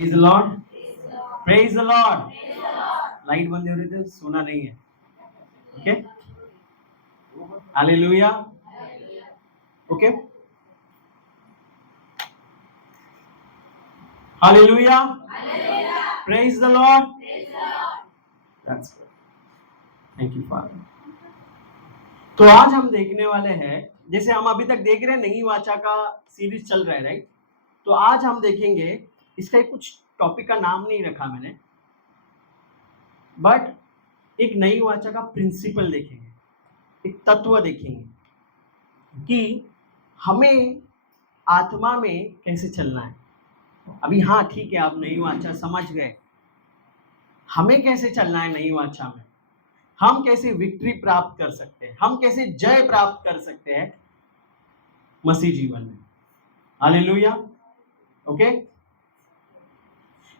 Praise the Lord, praise the Lord. Light बंद हो रही थी, सुना नहीं है। Okay, hallelujah. Okay, hallelujah, praise the Lord. That's good, thank you father. तो आज हम देखने वाले हैं, जैसे हम अभी तक देख रहे हैं, नई वाचा का सीरीज चल रहा है, राइट। तो आज हम देखेंगे, इसका कुछ टॉपिक का नाम नहीं रखा मैंने, बट एक नई वाचा का प्रिंसिपल देखेंगे, एक तत्व देखेंगे कि हमें आत्मा में कैसे चलना है। अभी हाँ ठीक है, आप नई वाचा समझ गए, हमें कैसे चलना है नई वाचा में, हम कैसे विक्ट्री प्राप्त कर सकते हैं, हम कैसे जय प्राप्त कर सकते हैं मसीह जीवन में। हालेलुया। ओके,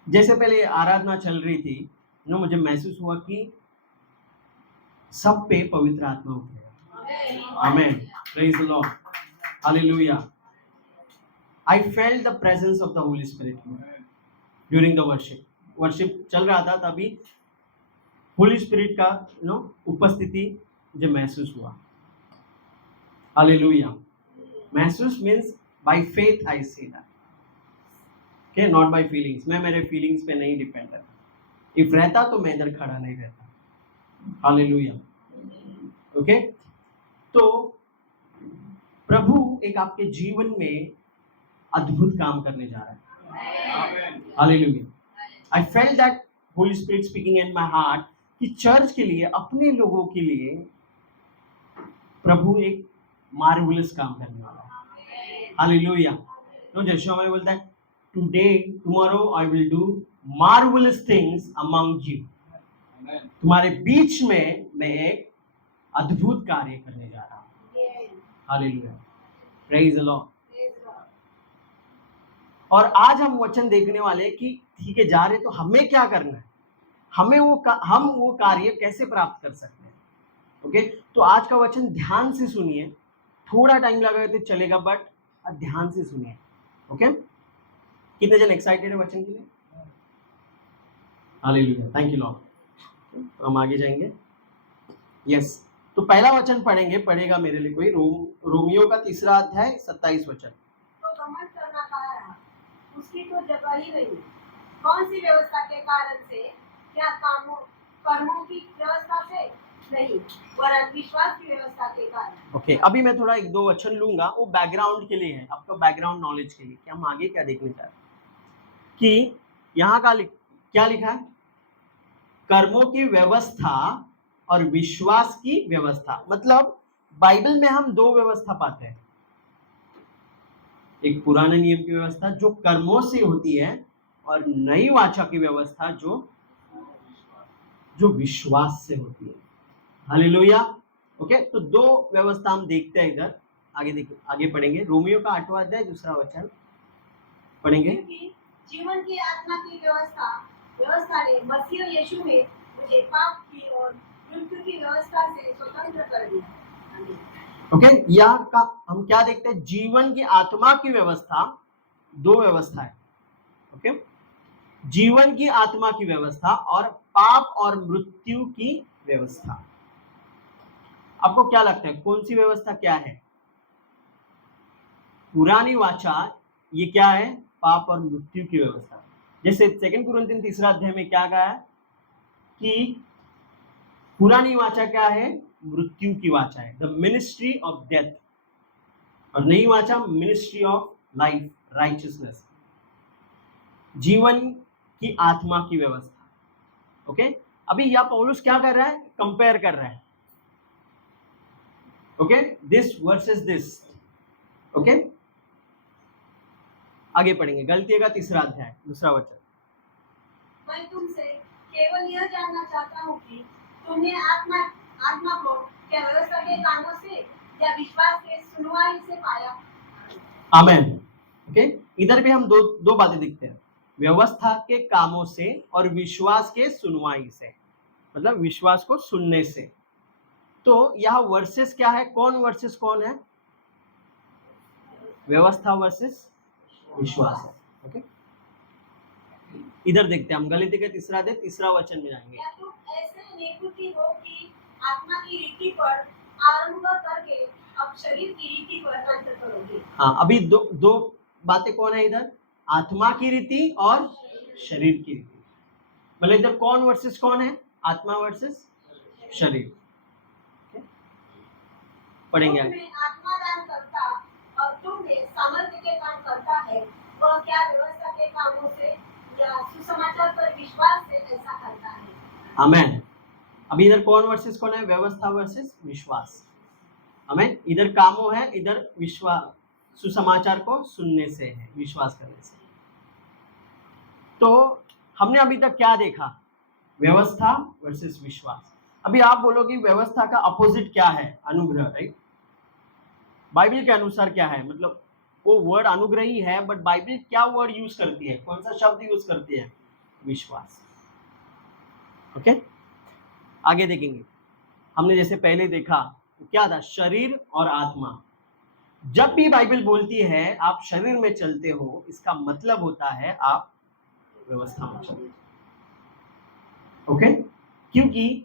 जैसे पहले आराधना चल रही थी ना, मुझे महसूस हुआ कि सब पे पवित्र आत्मा उतरेगा। Amen, praise the Lord, hallelujah. I felt the presence of the Holy Spirit during the worship. Worship चल रहा था तभी होली स्पिरिट का उपस्थिति मुझे महसूस हुआ। हालेलुया। महसूस means by faith I see that, okay, not by feelings. मैं मेरे फीलिंग्स पे नहीं डिपेंड रहता। इफ रहता तो मैं इधर खड़ा नहीं रहता। हालेलुया। ओके, तो प्रभु एक आपके जीवन में अद्भुत काम करने जा रहा है। Hallelujah. I felt that Holy Spirit speaking in my heart कि चर्च के लिए, अपने लोगों के लिए प्रभु एक मार्वलस काम करने वाला है। हालेलुया। तो यहोशू में बोलता है, today tomorrow I will do marvellous things among you. तुम्हारे बीच में मैं एक अद्भुत कार्य करने जा रहा हूँ। Hallelujah, praise the Lord. और आज हम वचन देखने वाले कि ठीक है जा रहे, तो हमें क्या करना है, हमें हम वो कार्य कैसे प्राप्त कर सकते हैं। ओके, तो आज का वचन ध्यान से सुनिए, थोड़ा टाइम लगा तो चलेगा, बट ध्यान से सुनिए। ओके, कितने जन एक्साइटेड है वचन के लिए? Hallelujah, thank you Lord. तो हम आगे जाएंगे। यस, तो पहला वचन पढ़ेगा मेरे लिए कोई, रोमियो का 3 अध्याय 27 वचन। तो घमंड करना कहा रहा, उसकी तो जगह ही नहीं। कौन सी व्यवस्था के कारण से? क्या कर्मों की व्यवस्था से? नहीं, वरन विश्वास की व्यवस्था के कारण। ओके, अभी मैं थोड़ा 1-2 वचन लूंगा, वो बैकग्राउंड के लिए है, आपका बैकग्राउंड नॉलेज के लिए कि हम आगे क्या देखने चाहते हैं। कि यहाँ का क्या लिखा है? कर्मों की व्यवस्था और विश्वास की व्यवस्था। मतलब बाइबल में हम 2 व्यवस्था पाते हैं, एक पुराने नियम की व्यवस्था जो कर्मों से होती है, और नई वाचा की व्यवस्था जो विश्वास से होती है। हालेलुया। ओके, तो 2 व्यवस्था हम देखते हैं इधर। आगे पढ़ेंगे, रोमियो का 8वां अध्याय 2 वचन पढ़ेंगे। जीवन की आत्मा की व्यवस्था ने मसीह यीशु में मुझे पाप की और मृत्यु की व्यवस्था से स्वतंत्र कर दिया। ओके, यहाँ का हम क्या देखते हैं? जीवन की आत्मा की व्यवस्था, 2 व्यवस्था है। ओके, जीवन की आत्मा की व्यवस्था और पाप और मृत्यु की व्यवस्था। आपको क्या लगता है कौन सी व्यवस्था क्या है? पुरानी वाचा ये क्या है? पाप और मृत्यु की व्यवस्था। जैसे 2 कुरिन्थियों 3 अध्याय में क्या कहा है कि पुरानी वाचा क्या है? मृत्यु की वाचा है, द मिनिस्ट्री ऑफ डेथ, और नई वाचा मिनिस्ट्री ऑफ लाइफ, राइचियसनेस, जीवन की आत्मा की व्यवस्था। ओके, अभी यह पौलुस क्या कर रहा है? कंपेयर कर रहा है। Okay, this versus this. Okay, आगे पढ़ेंगे, गलतियों का 3 अध्याय 2 वचन। मैं तुमसे केवल यह जानना चाहता हूँ कि तुमने आत्मा को क्या व्यवस्था के कामों से या विश्वास के सुनवाई से पाया? आमेन। ओके, इधर भी हम दो बातें दिखते हैं, व्यवस्था के कामों से और विश्वास के सुनवाई से, मतलब विश्वास को सुनने से। तो यह वर्सेस क्या है? कौन वर्सेस कौन है? व्यवस्था वर्सेस विश्वास है। ओके, इधर देखते हैं हम, गलीती का तीसरा अध्याय तीसरा वचन में जाएंगे। या तुम ऐसे निकुति हो कि आत्मा की रीति पर आरंभ करके अब शरीर की रीति पर अंत करोगे। हाँ, अभी दो बातें कौन है इधर? आत्मा की रीति और शरीर की रीति। मतलब इधर कौन वर्सेस कौन है? आत्मा वर्सेस शरीर। पढ़ेंगे आगे। तुम में आत्मा दान करता और तुम में सामर्थ्य के काम करता है, वह क्या व्यवस्था के कामों से या सुसमाचार पर विश्वास से ऐसा करता है? आमेन। अभी इधर कौन वर्सेस कौन है? व्यवस्था वर्सेस विश्वास। आमेन। इधर कामों है, इधर विश्वास, सुसमाचार को सुनने से है, विश्वास करने से। तो हमने अभी तक क्या देखा? व्यवस्था वर्सेस विश्वास। अभी आप बोलोगे व्यवस्था का अपोजिट क्या है? अनुग्रह, राइट? बाइबल के अनुसार क्या है? मतलब वो वर्ड अनुग्रह ही है, बट बाइबल क्या वर्ड यूज करती है? कौन सा शब्द यूज करती है? विश्वास। ओके, आगे देखेंगे। हमने जैसे पहले देखा क्या था? शरीर और आत्मा। जब भी बाइबल बोलती है आप शरीर में चलते हो, इसका मतलब होता है आप व्यवस्था में चलते हो। ओके, क्योंकि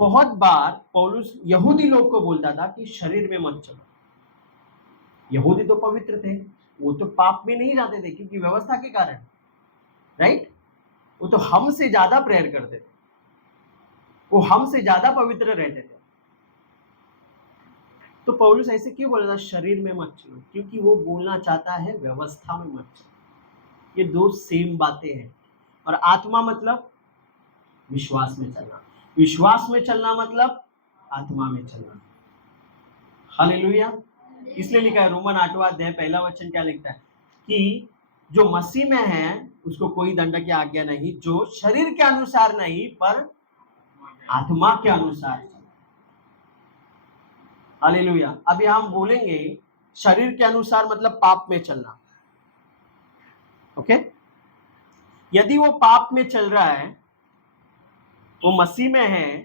बहुत बार पौलुस यहूदी लोग को बोलता था कि शरीर में मत चलो। यहूदी तो पवित्र थे, वो तो पाप में नहीं जाते थे क्योंकि व्यवस्था के कारण, राइट? वो तो हमसे ज्यादा प्रेयर करते थे, वो हमसे ज्यादा पवित्र रहते थे। तो पौलुस ऐसे क्यों बोला था शरीर में मत चलो? क्योंकि वो बोलना चाहता है व्यवस्था में मत चलो। ये दो सेम बातें हैं। और आत्मा मतलब विश्वास में चलना, विश्वास में चलना मतलब आत्मा में चलना। हालेलुया। इसलिए लिखा है रोमन 8वां अध्याय पहला वचन क्या लिखता है? कि जो मसीह में है उसको कोई दंड की आज्ञा नहीं, जो शरीर के अनुसार नहीं पर आत्मा के अनुसार। हालेलुया। अभी हम बोलेंगे शरीर के अनुसार मतलब पाप में चलना। ओके, यदि वो पाप में चल रहा है, वो मसीह में है,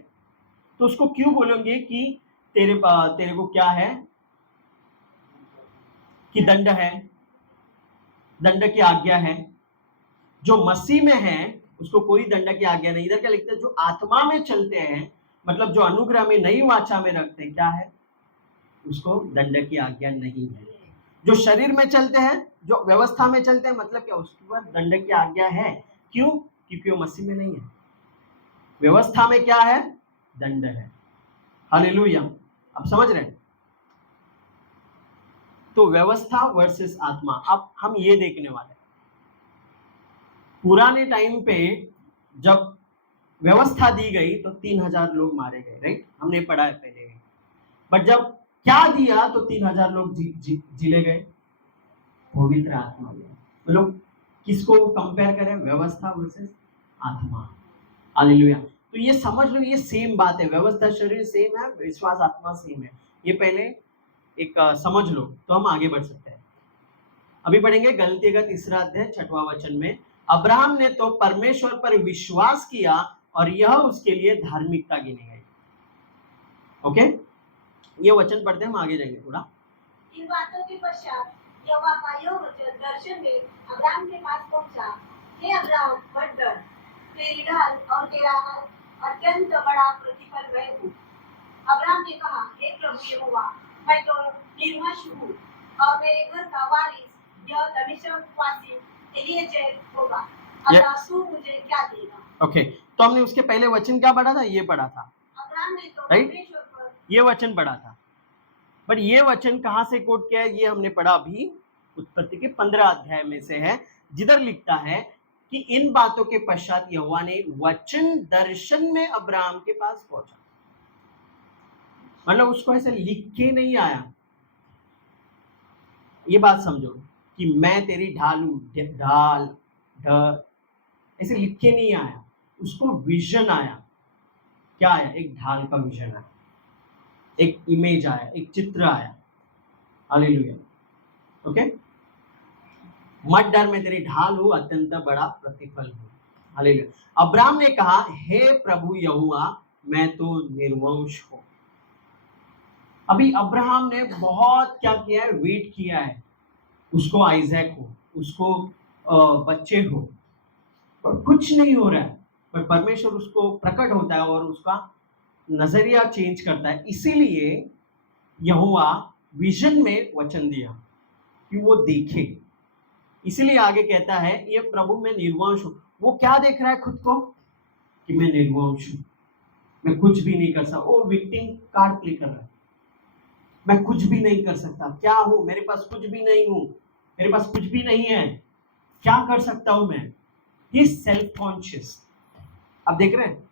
तो उसको क्यों बोलेंगे कि तेरे को क्या है? कि दंड है, दंड की आज्ञा है। जो मसीह में है उसको कोई दंड की आज्ञा नहीं। इधर क्या लिखते हैं? जो आत्मा में चलते हैं, मतलब जो अनुग्रह में नई वाचा में रखते हैं, क्या है? उसको दंड की आज्ञा नहीं है। जो शरीर में चलते हैं, जो व्यवस्था में चलते हैं, मतलब क्या? उसके पास दंड की आज्ञा है। क्यों? क्योंकि वो मसीह में नहीं है। व्यवस्था में क्या है? दंड है। हालेलुया। आप समझ रहे हैं? तो व्यवस्था वर्सेस आत्मा। अब हम ये देखने वाले हैं, पुराने टाइम पे जब व्यवस्था दी गई तो 3000 लोग मारे गए, राइट? हमने पढ़ा है पहले। बट जब क्या दिया तो 3000 लोग जिले गए? पवित्र आत्मा दिया। मतलब किसको कंपेयर करें? व्यवस्था वर्सेस आत्मा। हालेलुया। तो ये समझ लो, ये सेम बात है। व्यवस्था शरीर सेम है, विश्वास आत्मा सेम है। ये पहले एक समझ लो तो हम आगे बढ़ सकते हैं। अभी पढ़ेंगे गलती का तीसरा अध्याय 6वां वचन में। अब्राहम ने तो परमेश्वर पर विश्वास किया और यह उसके लिए धार्मिकता गिनी गई। ओके, ये वचन पढ़ते हैं, हम आगे जाएंगे थोड़ा। इन बातों के पश्चात यहोवा का यह वचन दर्शन में अब्राहम के पास पहुंचा। हे अब्राहम, मत डर, तेरी ढाल और तेरा अत्यंत बड़ा प्रतिफल मैं हूँ। अब्राहम ने कहा, हे प्रभु यहोवा, मैं तो निर्वंश हूँ और मेरे घर का वारिस यह दमिश्कवासी एलीएजेर होगा। अतः तू मुझे क्या देगा? ओके, तो हमने उसके पहले वचन क्या पढ़ा था? ये पढ़ा था, अब्राहम ने तो राइट? परमेश्वर पर ये वचन पढ़ा था। बट ये वचन कहां से कोट किया है? ये हमने पढ़ा अभी उत्पत्ति के 15 अध्याय में से है, जिधर लिखता है कि इन बातों के पश्चात यहोवा ने वचन दर्शन में अब्राहम के पास पहुंचा। मतलब उसको ऐसे लिख के नहीं आया। ये बात समझो कि मैं तेरी ढाल हूं, ढाल ढ ऐसे लिख के नहीं आया, उसको विजन आया। क्या आया? एक ढाल का विजन आया, एक इमेज आया, एक चित्र आया। हालेलुया। ओके, मत डर, मैं तेरी ढाल हूं, अत्यंत बड़ा प्रतिफल हूं। हालेलुया। अब्राहम ने कहा, हे प्रभु यहोवा, मैं तो निर्वंश हूं। अभी अब्राहम ने बहुत क्या किया है? वेट किया है, उसको आइजैक हो, उसको बच्चे हो। और कुछ नहीं हो रहा है, पर परमेश्वर उसको प्रकट होता है और उसका नजरिया चेंज करता है। इसीलिए यहोवा विजन में वचन दिया कि वो देखे। इसीलिए आगे कहता है, ये प्रभु मैं निर्वंश हूं। वो क्या देख रहा है खुद को? कि मैं निर्वंश हूं, मैं कुछ भी नहीं कर सकता। वो विक्टिम कार्ड प्ले कर रहा है, मैं कुछ भी नहीं कर सकता, क्या हूं, मेरे पास कुछ भी नहीं हूं, मेरे पास कुछ भी नहीं है, क्या कर सकता हूं मैं। ही सेल्फ कॉन्शियस। अब देख रहे हैं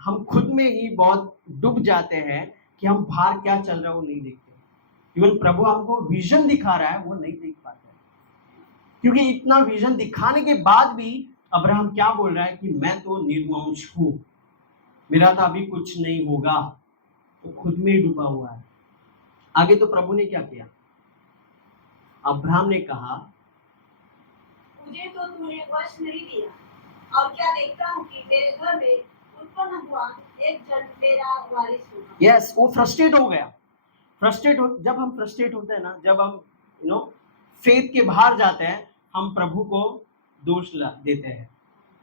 हम खुद में ही बहुत डूब जाते हैं कि हम बाहर क्या चल रहा है वो नहीं देखते। इवन प्रभु हमको विजन दिखा रहा है, वो नहीं देख पाते, क्योंकि इतना विजन दिखाने के बाद भी अब्राहम क्या बोल रहा है कि मैं तो निर्वंश हूं, मेरा तो अभी कुछ नहीं होगा। तो खुद में ही डूबा हुआ है। आगे तो प्रभु ने क्या किया? अब्राहम ने कहा, मुझे तो तूने वश नहीं दिया, और क्या देखता हूँ कि मेरे घर में उत्पन्न हुआ एक जन मेरा वारिस होगा। यस, वो फ्रस्ट्रेट हो गया। जब हम फ्रस्ट्रेट होते हैं ना, जब हम फेथ के बाहर जाते हैं, हम प्रभु को दोष देते हैं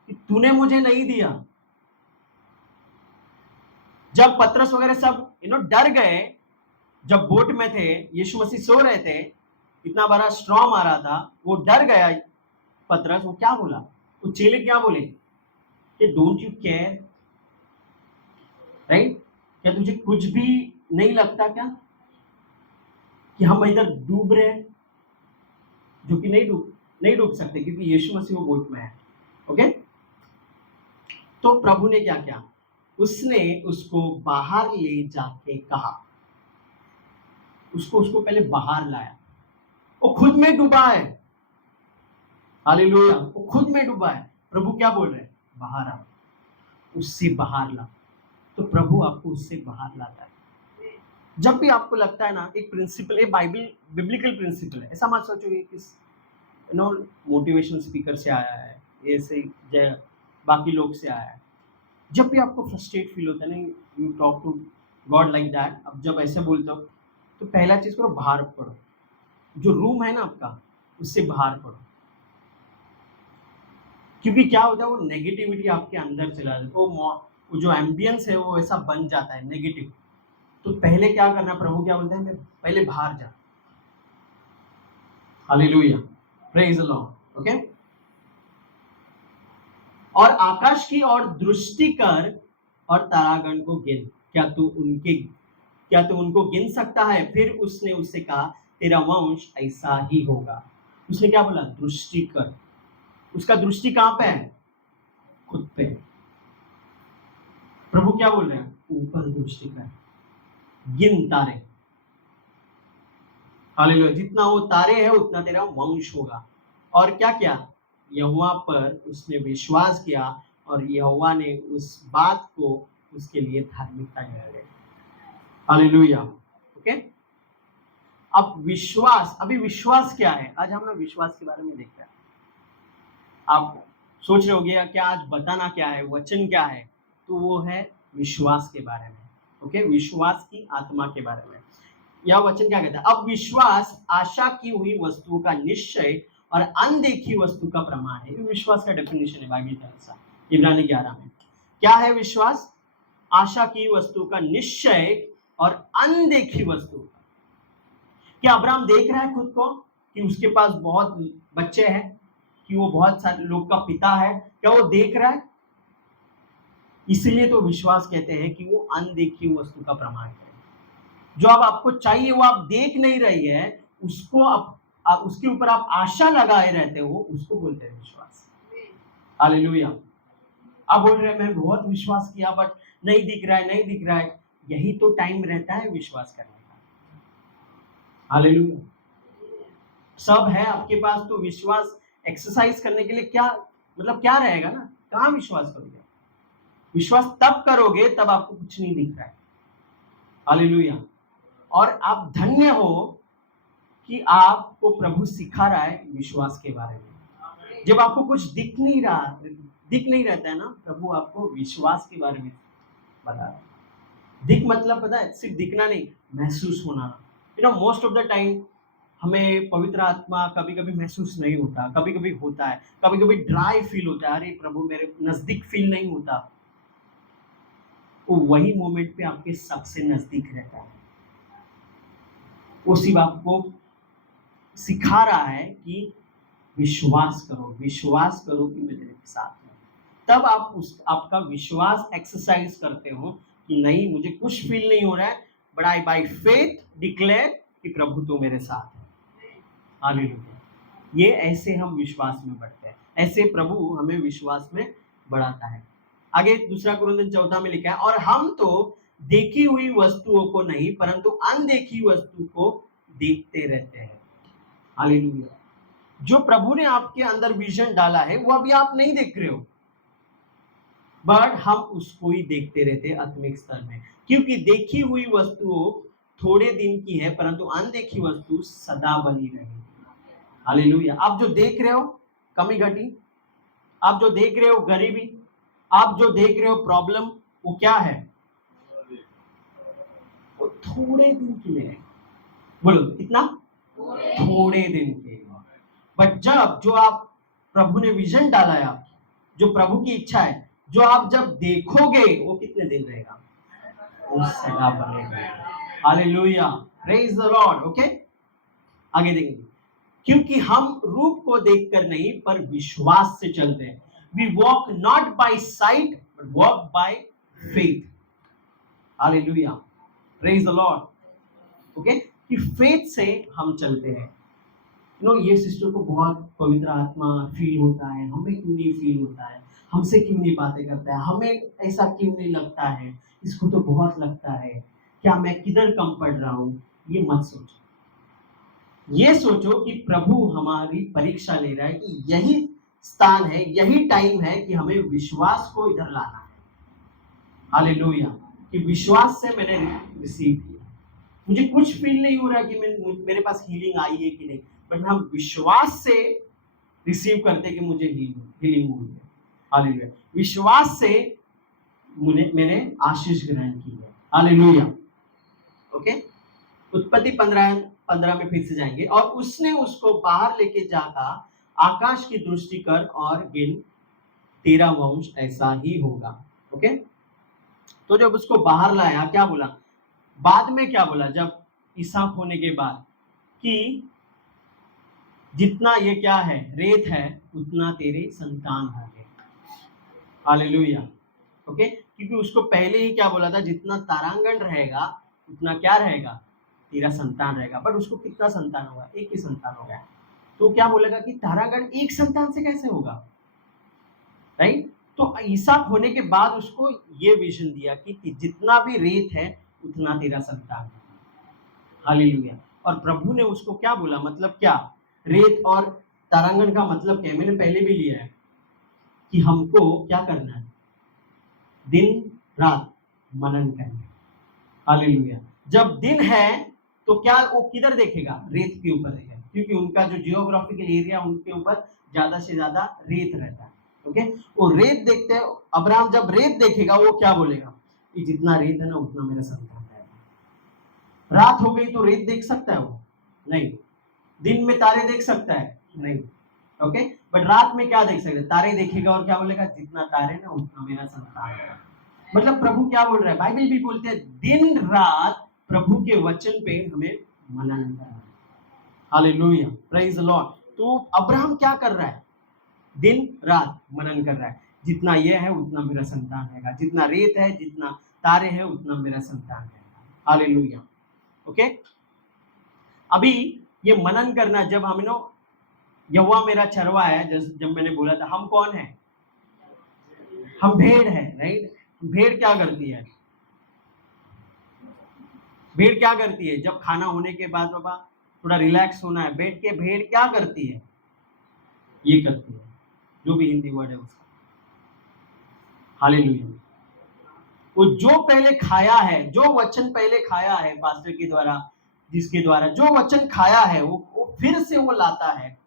कि तूने मुझे नहीं दिया। जब पतरस वगैरह सब डर गए, जब बोट में थे, यीशु मसीह सो रहे थे, इतना बड़ा स्ट्रॉम आ रहा था, वो डर गया पतरस। वो क्या बोला? वो चेले क्या बोले कि डोंट यू केयर, राइट? क्या तुझे कुछ भी नहीं लगता क्या कि हम इधर डूब रहे हैं? जो कि नहीं डूब सकते, क्योंकि यीशु मसीह वो बोट में है। ओके, तो प्रभु ने क्या किया? उसने उसको बाहर ले जाके कहा, उसको पहले बाहर लाया। वो खुद में डूबा है, हालेलुया, वो खुद में डूबा है। प्रभु क्या बोल रहे हैं? बाहर आओ, उससे बाहर ला। तो प्रभु आपको उससे बाहर लाता है। जब भी आपको लगता है ना, एक प्रिंसिपल, एक बिब्लिकल प्रिंसिपल है, ऐसा मत सोचो कि किस मोटिवेशनल स्पीकर से आया है, ऐसे बाकी लोग से आया है। जब भी आपको फ्रस्ट्रेट फील होता है ना, you talk to God like that. अब जब ऐसे बोलते हो तो पहला चीज करो, बाहर पढ़ो। जो रूम है ना आपका, उससे बाहर पढ़ो, क्योंकि क्या होता है, वो नेगेटिविटी आपके अंदर चला जाता है। वो जो एम्बियंस है वो ऐसा बन जाता है नेगेटिव। तो पहले क्या करना, प्रभु क्या बोलते हैं, मैं पहले बाहर जा। Hallelujah, praise the Lord. Okay, और आकाश की ओर दृष्टि कर और तारागण को गिन, क्या तू उनको गिन सकता है? फिर उसने उससे कहा, तेरा वंश ऐसा ही होगा। उसने क्या बोला? दृष्टि कर। उसका दृष्टि कहां पे है? खुद पे। प्रभु क्या बोल रहे हैं? ऊपर दृष्टि कर, गिन तारे। हालेलुया, जितना वो तारे है उतना तेरा वंश होगा। और क्या किया? यहोवा पर उसने विश्वास किया और यहोवा ने उस बात को उसके लिए धार्मिकता ठहराई। हालेलुया। ओके, अब विश्वास, अभी विश्वास क्या है? आज हम ना विश्वास के बारे में देखते हैं। आप सोच रहे होगे क्या आज बताना क्या है, वचन क्या है? तो वो है विश्वास के बारे में। ओके, विश्वास की आत्मा के बारे में। यह वचन क्या कहता है? अब विश्वास आशा की हुई वस्तुओं का निश्चय और अनदेखी वस्तु का प्रमाण है। विश्वास का डेफिनेशन है बाइबल के अनुसार इब्रानी 11 में। क्या है विश्वास? आशा की वस्तु का निश्चय और अनदेखी वस्तु का। क्या अब्राहम देख रहा है खुद को कि उसके पास बहुत बच्चे हैं, कि वो बहुत सारे लोग का पिता है? क्या वो देख रहा है? इसलिए तो विश्वास कहते हैं कि वो अनदेखी वस्तु का प्रमाण है। जो अब आपको चाहिए वो आप देख नहीं रही है, उसको आप उसके ऊपर आप आशा लगाए रहते हो, उसको बोलते हैं विश्वास। हालेलुया। आप बोल रहे हैं मैं बहुत विश्वास किया बट नहीं दिख रहा है। यही तो टाइम रहता है विश्वास करने का। हालेलुया। सब है आपके पास, तो विश्वास एक्सरसाइज करने के लिए क्या क्या रहेगा ना? कहाँ विश्वास करोगे? विश्वास तब करोगे तब आपको कुछ नहीं दिख रहा है। हालेलुया। और आप धन्य हो कि आपको प्रभु सिखा रहा है विश्वास के बारे में। जब आपको कुछ दिख नहीं रहता है ना, प्रभु आपको विश्वास के बारे में बता रहा है। दिख मतलब पता है, सिर्फ दिखना नहीं, महसूस होना। मोस्ट ऑफ द टाइम हमें पवित्र आत्मा कभी कभी महसूस नहीं होता, कभी कभी होता है, कभी कभी ड्राई फील होता है, अरे प्रभु मेरे नजदीक फील नहीं होता। वो वही मोमेंट पे आपके सबसे नजदीक रहता है। वो सिर्फ आपको सिखा रहा है कि विश्वास करो, विश्वास करो कि मैं तेरे साथ हूँ। तब आप आपका विश्वास एक्सरसाइज करते हो कि नहीं मुझे कुछ फील नहीं हो रहा है, but I by faith declare कि प्रभु तू मेरे साथ है। हालेलुया। ये ऐसे हम विश्वास में बढ़ते हैं, ऐसे प्रभु हमें विश्वास में बढ़ाता है। आगे दूसरा कुरिन्थियों 14 में लिखा है, और हम तो देखी हुई वस्तुओं को नहीं परंतु अनदेखी वस्तु को देखते रहते हैं। हालेलुया। जो प्रभु ने आपके अंदर विजन डाला है वो अभी आप नहीं देख रहे हो, बट हम उसको ही देखते रहते हैं आत्मिक स्तर में, क्योंकि देखी हुई वस्तु थोड़े दिन की है परंतु अनदेखी वस्तु सदा बनी रहेगी। हालेलुया। आप जो देख रहे हो कमी घटी, आप जो देख रहे हो गरीबी, आप जो देख रहे हो प्रॉब्लम, वो क्या है? वो थोड़े दिन के लिए है। बोलो कितना? थोड़े दिन के लिए। बट जब जो आप प्रभु ने विजन डाला है, आप जो प्रभु की इच्छा है, जो आप जब देखोगे वो कितने दिन रहेगा? वो सदा बनेगा। Hallelujah, praise the Lord. Okay, आगे देखेंगे। क्योंकि हम रूप को देखकर नहीं पर विश्वास से चलते हैं। We walk not by sight but walk by faith. Hallelujah, praise the Lord. Okay, कि फेथ से हम चलते हैं। ये सिस्टर को बहुत पवित्र आत्मा फील होता है, हमें क्यों नहीं फील होता है? हमसे क्यों नहीं बातें करता है? हमें ऐसा क्यों नहीं लगता है? इसको तो बहुत लगता है। क्या मैं किधर कम पड़ रहा हूं? ये मत सोचो। ये सोचो कि प्रभु हमारी परीक्षा ले रहा है कि यही स्थान है, यही टाइम है कि हमें विश्वास को इधर लाना है। हालेलुया, कि विश्वास से मैंने रिसीव किया। मुझे कुछ फील नहीं हो रहा कि मेरे पास हीलिंग आई है कि नहीं, बट हम विश्वास से रिसीव करते कि मुझे हीलिंग हुई है। हालेलुया, विश्वास से मैंने आशीष ग्रहण की है। हालेलुया। ओके, उत्पत्ति 15 में फिर से जाएंगे। और उसने उसको बाहर लेके जाकर आकाश की दृष्टि कर और गिन, तेरा वंश ऐसा ही होगा। ओके, तो जब उसको बाहर लाया क्या बोला? बाद में क्या बोला? जब इसहाक होने के बाद कि जितना ये क्या है, रेत है, उतना तेरे संतान होंगे। हालेलुया। ओके, क्योंकि उसको पहले ही क्या बोला था? जितना तारांगण रहेगा उतना क्या रहेगा? तेरा संतान रहेगा। बट उसको कितना संतान होगा? एक ही संतान होगा। तो क्या बोलेगा कि तारांगण एक संतान से कैसे होगा? राइट। तो इसहाक होने के बाद उसको ये विजन दिया कि जितना भी रेत है उतना तेरा संतान है। हालेलुया। और प्रभु ने उसको क्या बोला? मतलब क्या? रेत और तारांगण का मतलब क्या? मैंने पहले भी लिया है कि हमको क्या करना है? दिन रात मनन करना। हालेलुया। जब दिन है तो क्या वो किधर देखेगा? रेत के ऊपर देखेगा, क्योंकि उनका जो जियोग्राफिकल एरिया उनके ऊपर ज्यादा से ज्यादा रेत रहता है। ओके, वो रेत देखते हैं। अब्राहम जब रेत देखेगा वो क्या बोलेगा? कि जितना रेत है ना उतना मेरा संतान है। रात हो गई तो रेत देख सकता है वो? नहीं। दिन में तारे देख सकता है? नहीं। ओके, बट रात में क्या देख सकता है? तारे देखेगा और क्या बोलेगा? जितना तारे ना उतना मेरा संतान है। मतलब प्रभु क्या बोल रहा है? बाइबल भी बोलते हैं दिन रात प्रभु के वचन पे हमें मनन करना है। Hallelujah, praise the Lord. तो अब्राहम क्या कर रहा है? दिन रात मनन कर रहा है। जितना ये है उतना मेरा संतान है, जितना रेत है, जितना तारे है उतना मेरा संतान है। हालेलुया। ओके, अभी ये मनन करना, जब हम यहोवा मेरा चरवा है, जब मैंने बोला था हम कौन है? हम भेड़ है। राइट। भेड़ क्या करती है? भेड़ क्या करती है? जब खाना होने के बाद बाबा थोड़ा रिलैक्स होना है, बैठ के भेड़ क्या करती है? ये करती है, जो भी हिंदी वर्ड है उसका। हालेलुया। वो जो पहले खाया है, जो वचन पहले खाया है पास्टर के द्वारा, जिसके द्वारा जो वचन खाया है वो फिर से वो लाता है।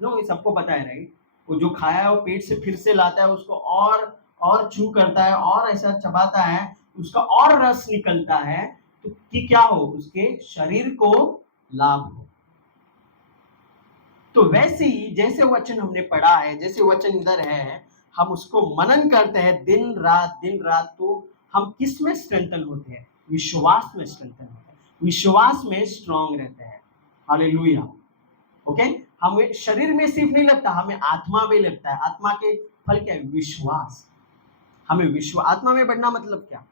ये सबको पता है। राइट। वो जो खाया है वो पेट से फिर से लाता है, उसको और चू करता है और ऐसा चबाता है, उसका और रस निकलता है, तो कि क्या हो? उसके शरीर को लाभ हो। तो वैसे ही जैसे वचन हमने पढ़ा है, जैसे वचन इधर है, हम उसको मनन करते हैं दिन रात, तो हम किस में स्ट्रेंथन होते हैं? विश्वास में स्ट्रेंथन होते हैं, विश्वास में स्ट्रांग रहते हैं। हालेलुया। ओके, हमें शरीर में सिर्फ नहीं लगता, हमें आत्मा में लगता है। आत्मा के फल क्या है? विश्वास। हमें विश्वास, आत्मा में बढ़ना मतलब क्या?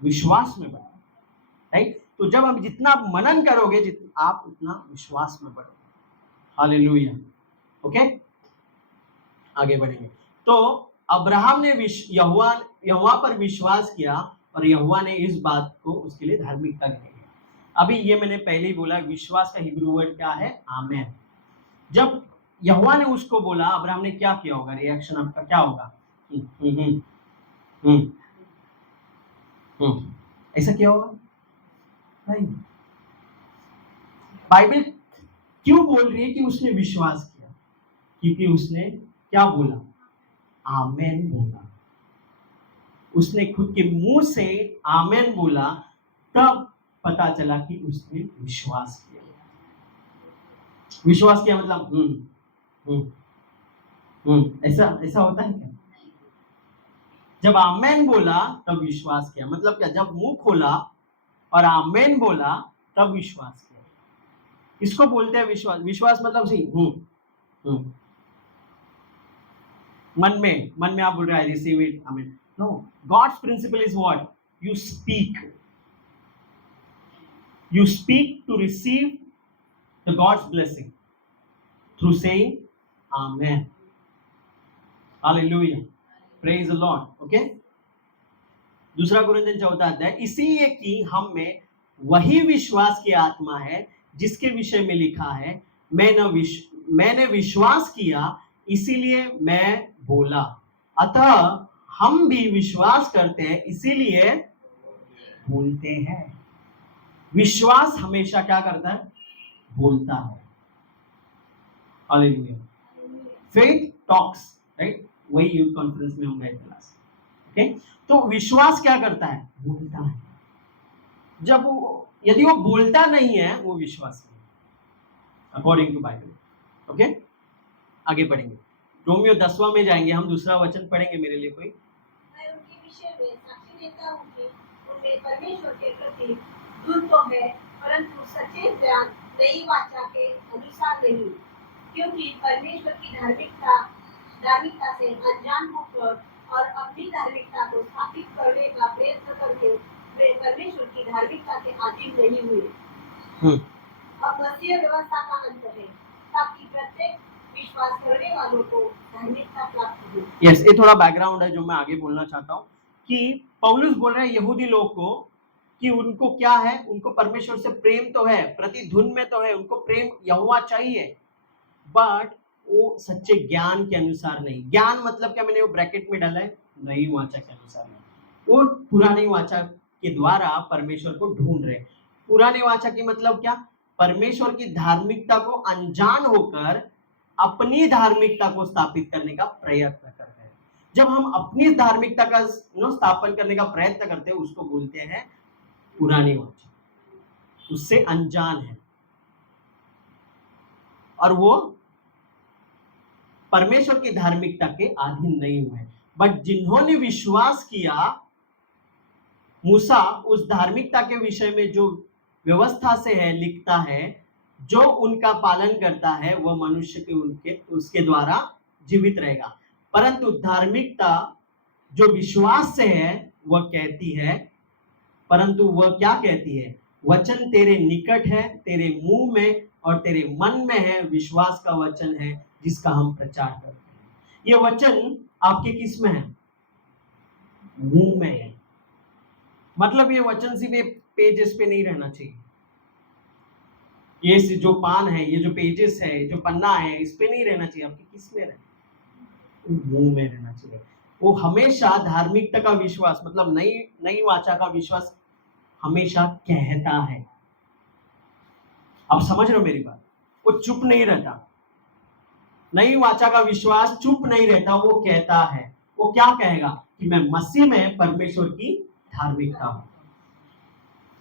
विश्वास में बढ़ना, राइट? तो जब हम जितना मनन करोगे, आप उतना विश्वास में बढ़ोगे। हालेलुया। ओके, आगे बढ़ेंगे। तो अब्राहम ने यहोवा पर विश्वास किया और यहोवा ने इस बात को उसके लिए धार्मिकता गिनाई। अभी ये मैंने पहले ही बोला, विश्वास का हिब्रू वर्ड क्या है? आमेन। जब यहोवा ने उसको बोला, अब्राहम ने क्या किया होगा? रिएक्शन आपका क्या होगा? ऐसा क्या होगा? नहीं। बाइबल क्यों बोल रही है कि उसने विश्वास किया? क्योंकि उसने क्या बोला? आमेन बोला। उसने खुद के मुंह से आमेन बोला, तब पता चला कि उसने विश्वास किया। विश्वास किया मतलब ऐसा ऐसा होता है क्या? जब आमेन बोला तब विश्वास किया, मतलब क्या? जब मुंह खोला और आमेन बोला तब विश्वास किया। इसको बोलते हैं विश्वास। विश्वास मतलब सही मन में आप बोल रहे हैं receive it, amen. No, God's principle is what? You speak to receive the God's blessing through saying Amen. Hallelujah. Praise the Lord. Okay. दूसरा कुरिन्थियों 14 अध्याय, इसीलिए कि हम में वही विश्वास की आत्मा है जिसके विषय में लिखा है, मैंने विश्वास किया इसीलिए मैं बोला। अतः हम भी विश्वास करते हैं इसीलिए बोलते हैं। विश्वास हमेशा क्या करता है? बोलता है। हालेलुया। Faith talks, right? वही यूथ कॉन्फ्रेंस में हम गए क्लास। ओके, तो विश्वास क्या करता है? बोलता है। जब वो, यदि वो बोलता नहीं है, वो विश्वास नहीं, अकॉर्डिंग टू बाइबल। ओके, आगे बढ़ेंगे। रोमियो 10वां में जाएंगे हम, दूसरा वचन पढ़ेंगे मेरे लिए कोई। मैं उनके विषय में साक्षी देता हूँ कि उनमें परमेश्वर के प्रति दूध तो है, परंतु सचेत ज्ञान नई वाचा के अनुसार नहीं, क्योंकि परमेश्वर की धार्मिकता से अनजान होकर और अपनी धार्मिकता को स्थापित करने का प्रयत्न करके वे परमेश्वर की धार्मिकता के अधीन नहीं हुए। अब मसीह व्यवस्था का अंत है, ताकि प्रत्येक विश्वास करने वालों को धार्मिकता प्राप्त हो। यस, ये थोड़ा बैकग्राउंड है जो मैं आगे बोलना चाहता हूँ कि पौलुस बोल रहे हैं यहूदी लोग को कि उनको क्या है? उनको परमेश्वर से प्रेम तो है, प्रतिधुन में तो है, उनको प्रेम यहोवा चाहिए, बट वो सच्चे ज्ञान के अनुसार नहीं। ज्ञान मतलब क्या? मैंने वो ब्रैकेट में डाला है, नई वाचा के अनुसार नहीं। वो पुरानी वाचा के द्वारा परमेश्वर को ढूंढ रहे। पुरानी वाचा की मतलब क्या? परमेश्वर की धार्मिकता को अनजान होकर अपनी धार्मिकता को स्थापित करने का प्रयत्न करते हैं। जब हम अपनी धार्मिकता का स्थापन करने का प्रयत्न करते हैं, उसको बोलते हैं पुरानी वाचा। उससे अनजान है और वो परमेश्वर की धार्मिकता के अधीन नहीं हुए। बट जिन्होंने विश्वास किया, मूसा उस धार्मिकता के विषय में जो व्यवस्था से है लिखता है, जो उनका पालन करता है वह मनुष्य के उसके द्वारा जीवित रहेगा। परंतु धार्मिकता जो विश्वास से है वह कहती है, परंतु वह क्या कहती है? वचन तेरे निकट है, तेरे मुंह में और तेरे मन में है, विश्वास का वचन है जिसका हम प्रचार करते हैं। ये वचन आपके किस में है? मुंह में है। मतलब ये वचन सिर्फ पेजेस पे नहीं रहना चाहिए। ये जो पान है, ये जो पेजेस है, जो पन्ना है, इस पे नहीं रहना चाहिए। आपके किस में रहना? मुंह में रहना चाहिए। वो हमेशा धार्मिकता का विश्वास, मतलब नई वाचा का विश्वास हमेशा कहता है। आप समझ रहे हो मेरी बात? वो चुप नहीं रहता। नई वाचा का विश्वास चुप नहीं रहता, वो कहता है। वो क्या कहेगा? कि मैं मसीह में परमेश्वर की धार्मिकता हूं।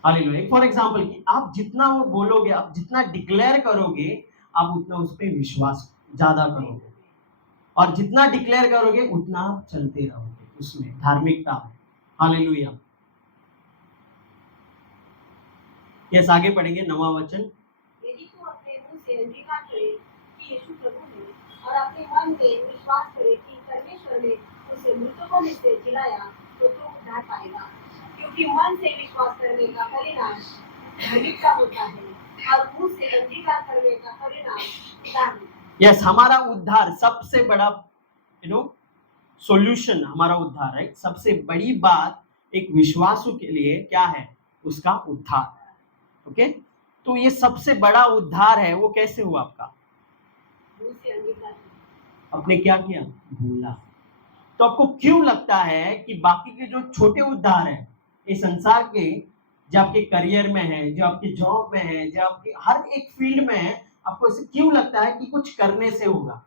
हालेलुया। फॉर एग्जांपल कि आप जितना वो बोलोगे, आप जितना डिक्लेयर करोगे, आप उतना उस पर विश्वास ज्यादा करोगे, और जितना डिक्लेयर करोगे उतना आप चलते रहोगे उसमें, धार्मिकता में। हालेलुया। यस, आगे पढ़ेंगे 9वां वचन। यदि तू अपने मुंह से अंगीकार करे कि यीशु प्रभु है और अपने मन में विश्वास करे कि परमेश्वर ने उसे मृतकों में से जिलाया तो तू उद्धार पाएगा, क्योंकि मन से विश्वास करने का परिणाम धार्मिकता होता है और मुंह से अंगीकार करने का परिणाम उद्धार होता है। यस, हमारा उद्धार सबसे बड़ा सॉल्यूशन, हमारा उद्धार है। सबसे बड़ी बात एक विश्वासु के लिए क्या है? उसका उद्धार। ओके, तो ये सबसे बड़ा उद्धार है। वो कैसे हुआ आपका? मुंह से अंगीकार किया। आपने क्या किया? भूला। तो आपको क्यों लगता है कि बाकी के जो छोटे उद्धार हैं इस संसार के, जो आपके करियर में है, जो आपके जॉब में है, जो आपके हर एक फील्ड में है, आपको ऐसे क्यों लगता है कि कुछ करने से होगा?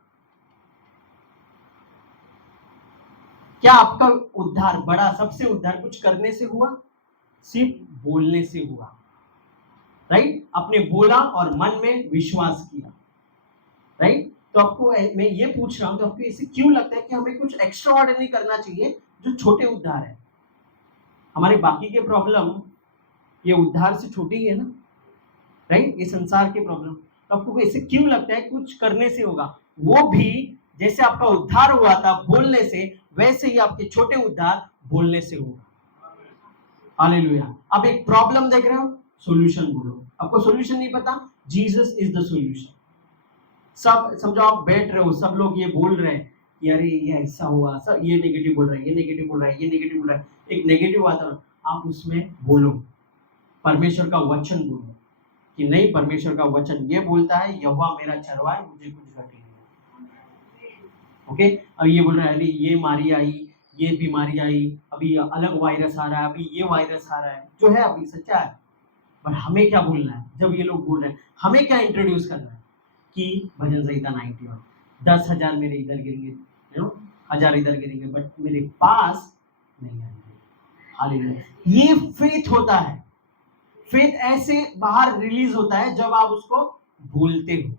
क्या आपका उद्धार बड़ा, सबसे उद्धार कुछ करने से हुआ? सिर्फ बोलने से हुआ, राइट? आपने बोला और मन में विश्वास किया, राइट? तो आपको मैं ये पूछ रहा हूं, तो आपको ऐसे क्यों लगता है कि हमें कुछ एक्स्ट्रा ऑर्डिनरी करना चाहिए जो छोटे उद्धार है? हमारे बाकी के प्रॉब्लम ये उद्धार से छोटे ही है ना, राइट? ये संसार के प्रॉब्लम। तो आपको ऐसे क्यों लगता है कुछ करने से होगा? वो भी जैसे आपका उद्धार हुआ था बोलने से, वैसे ही आपके छोटे उद्धार बोलने से होगा। हालेलुया। अब एक प्रॉब्लम देख रहे हो, सॉल्यूशन बोलो। आपको सॉल्यूशन नहीं पता? Jesus is the solution. सब समझो, आप बैठ रहे हो, सब लोग ये बोल रहे हैं कि अरे ये ऐसा हुआ, सब ये नेगेटिव बोल रहा है, ये नेगेटिव बोल रहा है, ये नेगेटिव बोल रहा है, एक नेगेटिव वातावरण। आप उसमें बोलो, परमेश्वर का वचन बोलो कि नहीं, परमेश्वर का वचन ये बोलता है, यहोवा मेरा चरवाहा, मुझे कुछ घटी नहीं। ओके, अब ये बोल रहा है अरे ये मारी आई, ये बीमारी आई, अभी अलग वायरस आ रहा है, अभी ये वायरस आ रहा है, जो है अभी सच्चा है। पर हमें क्या बोलना है? जब ये लोग बोल रहे हैं, हमें क्या इंट्रोड्यूस करना है कि भजन संहिता 91, 10,000 मेरे इधर गिरेंगे, 1,000 इधर गिरेंगे, बट मेरे पास नहीं आएंगे। हालेलुया। ये फेथ होता है। फेथ ऐसे बाहर रिलीज होता है जब आप उसको बोलते हो।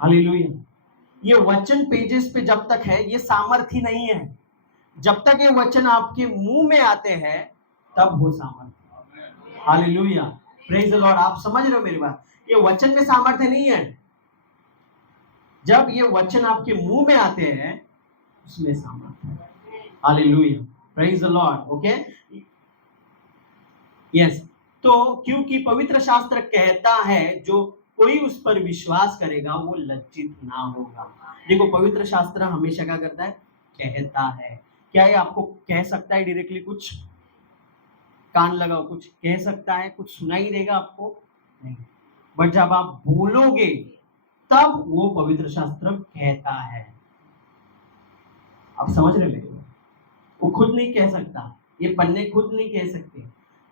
हालेलुया। ये वचन पेजेस पे जब तक है, ये सामर्थ्य नहीं है। जब तक ये वचन आपके मुंह में आते हैं तब वो सामर्थ्य। Hallelujah, praise the Lord. आप समझ रहे हो मेरी बात? ये वचन में सामर्थ्य नहीं है। जब ये वचन आपके मुंह में आते हैं उसमें सामर्थ्य है। Hallelujah, praise the Lord. Okay, yes. तो क्योंकि पवित्र शास्त्र कहता है जो कोई उस पर विश्वास करेगा वो लज्जित ना होगा। देखो, पवित्र शास्त्र हमेशा क्या करता है? कहता है। क्या ये आपको कह सकता है डायरेक्टली? कुछ कान लगाओ, कुछ कह सकता है? कुछ सुनाई देगा आपको? नहीं। बट जब आप बोलोगे तब वो पवित्र शास्त्र कहता है। आप समझ रहे मेरे को? वो खुद नहीं कह सकता, ये पन्ने खुद नहीं कह सकते।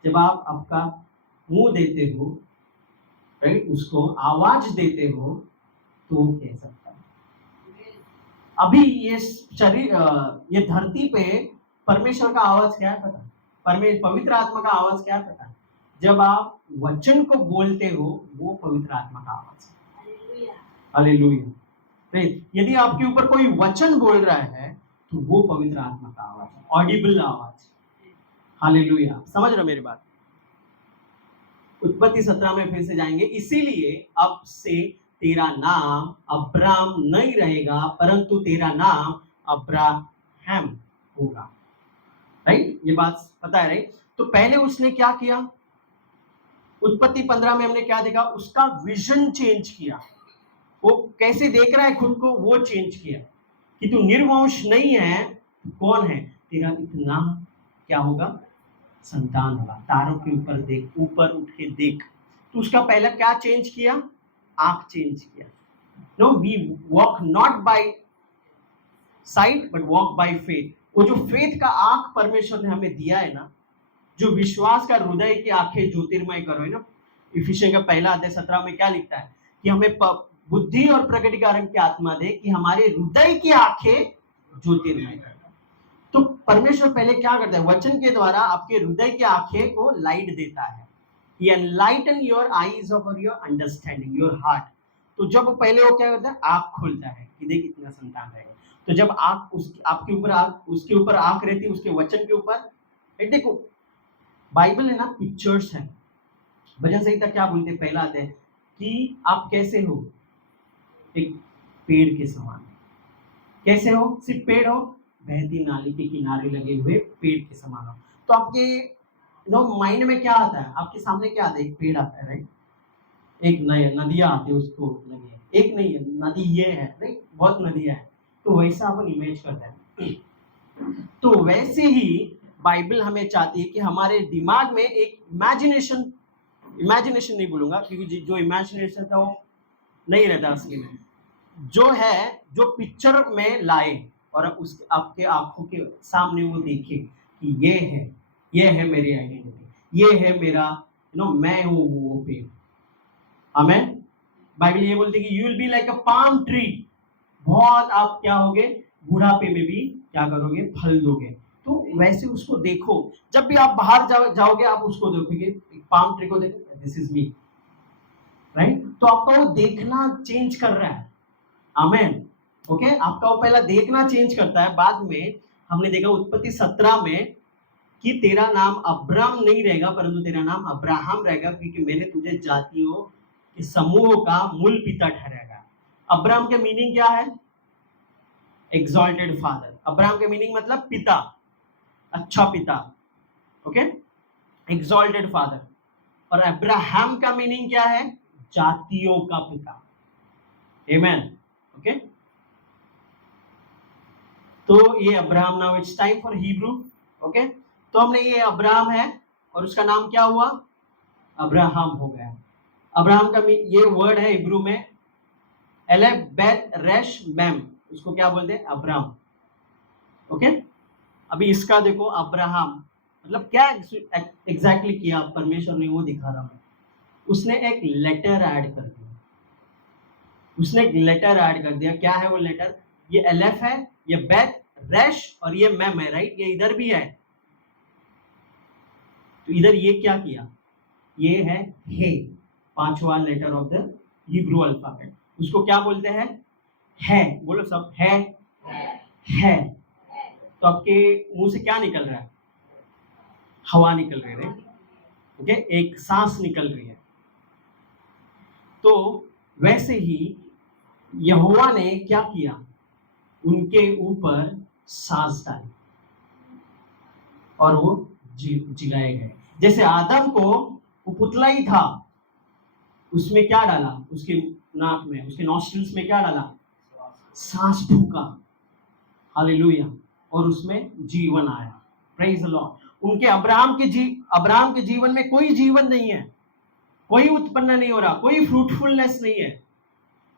जब आप आपका मुंह देते हो, राइट, उसको आवाज देते हो तो वो कह सकता है। अभी ये शरीर, ये धरती पे परमेश्वर का आवाज क्या है पता? पवित्र आत्मा का आवाज क्या है पता? जब आप वचन को बोलते हो वो पवित्र आत्मा का आवाज है। हालेलुया। यदि आपके ऊपर कोई वचन बोल रहा है तो वो पवित्र आत्मा का आवाज है, ऑडिबल आवाज। हालेलुया, समझ रहे हो मेरी बात? उत्पत्ति 17 में फिर से जाएंगे। इसीलिए अब से तेरा नाम अब्राम नहीं रहेगा, परंतु तेरा नाम अब्राहम होगा। राइट, ये बात पता है, राइट? तो पहले उसने क्या किया? उत्पत्ति 15 में हमने क्या देखा? उसका विजन चेंज किया। वो कैसे देख रहा है खुद को, वो चेंज किया कि तू निर्वंश नहीं है, कौन है? तेरा इतना क्या होगा? संतान होगा। तारों के ऊपर देख, ऊपर उठ के देख। तो उसका पहला क्या चेंज किया? आंख चेंज किया। No, we walk not by sight but walk by faith. वो जो फेथ का आंख परमेश्वर ने हमें दिया है ना, जो विश्वास का हृदय की आंखें ज्योतिर्मय करो है ना। इफिसियन का 1:17 में क्या लिखता है कि हमें बुद्धि और प्रकटीकरण की आत्मा दे कि हमारे हृदय की आंखें ज्योतिर्मय करो। तो परमेश्वर पहले क्या करता है? वचन के द्वारा आपके हृदय की आंखें को लाइट देता है। He enlighten your eyes of your understanding, your heart. तो जब पहले वो क्या करता है, आंख खोलता है कि देख इतना संतान रहेगा। तो जब आंख आपके ऊपर उसके ऊपर आंख रहती है, उसके वचन के ऊपर। देखो बाइबल है ना, पिक्चर्स है। भजन संहिता क्या बोलते हैं, पहला आते हैं कि आप कैसे हो, एक पेड़ के समान। कैसे हो, सिर्फ पेड़ हो, बहती नाली के किनारे लगे हुए पेड़ के समान हो। तो आपके माइंड में क्या आता है, आपके सामने क्या आता है, एक पेड़ आता है, राइट। एक नदियां आती है, उसको लगे, एक नहीं है नदी, ये है राइट, बहुत नदियां है। तो वैसा अपन इमेज करते हैं। तो वैसे ही बाइबल हमें चाहती है कि हमारे दिमाग में एक इमेजिनेशन नहीं बोलूंगा क्योंकि जो इमेजिनेशन था वो नहीं रहता असली में, जो है जो पिक्चर में लाए और उसके आपके आंखों के सामने वो देखे कि ये है मेरी आइडेंटिटी, ये है मेरा मैं हूँ वो पेड़। आमेन। बाइबल ये बोलती है कि you will be like a palm tree. बहुत आप क्या होगे, बुढ़ापे में भी क्या करोगे, फल दोगे। तो वैसे उसको देखो, जब भी आप बाहर जाओगे आप उसको देखोगे, पाम ट्री को देखो, दिस इज मी, राइट। तो आपका वो देखना चेंज कर रहा है। आमेन। ओके, आपका वो पहला देखना चेंज करता है। बाद में हमने देखा उत्पत्ति 17 में कि तेरा नाम अब्राम नहीं रहेगा परंतु तेरा नाम अब्राहम रहेगा, क्योंकि मैंने तुझे जातियों के समूह का मूल पिता ठहराएगा। अब्राहम के मीनिंग क्या है, एक्सॉल्टेड फादर। अब्राहम के मीनिंग मतलब पिता, अच्छा पिता। Okay, exalted father. और अब्राहम का मीनिंग क्या है, जातियों का पिता। आमेन। ओके, तो ये Abraham, now it's time for Hebrew. Okay, तो हमने ये अब्राहम है और उसका नाम क्या हुआ, अब्राहम हो गया। अब्राहम का ये वर्ड है हिब्रू में एलेफ बेत रेश मैम, उसको क्या बोलते हैं, अब्राहम। ओके, अभी इसका देखो, अब्राहम मतलब क्या एग्जैक्टली किया परमेश्वर ने, वो दिखा रहा हूं। उसने एक लेटर ऐड कर दिया, क्या है वो लेटर, ये एलेफ है, ये बेत रेश और ये मैम है, राइट, ये इधर भी है। तो इधर ये क्या किया, ये है हे, पांचवा letter of the Hebrew alphabet. उसको क्या बोलते हैं, है। बोलो सब, है। तो आपके मुंह से क्या निकल रहा है, हवा निकल रही है, ओके, एक सांस निकल रही है। तो वैसे ही यहोवा ने क्या किया, उनके ऊपर सांस डाली और वो जिलाए गए। जैसे आदम को वो पुतला ही था, उसमें क्या डाला, उसके नाक में, उसके नॉस्ट्रिल्स में क्या डाला, सांस फूका, हालेलुया, और उसमें जीवन आया। Praise the Lord. उनके अब्राहम के जीवन में कोई जीवन नहीं है, कोई उत्पन्न नहीं हो रहा, कोई फ्रूटफुलनेस नहीं है,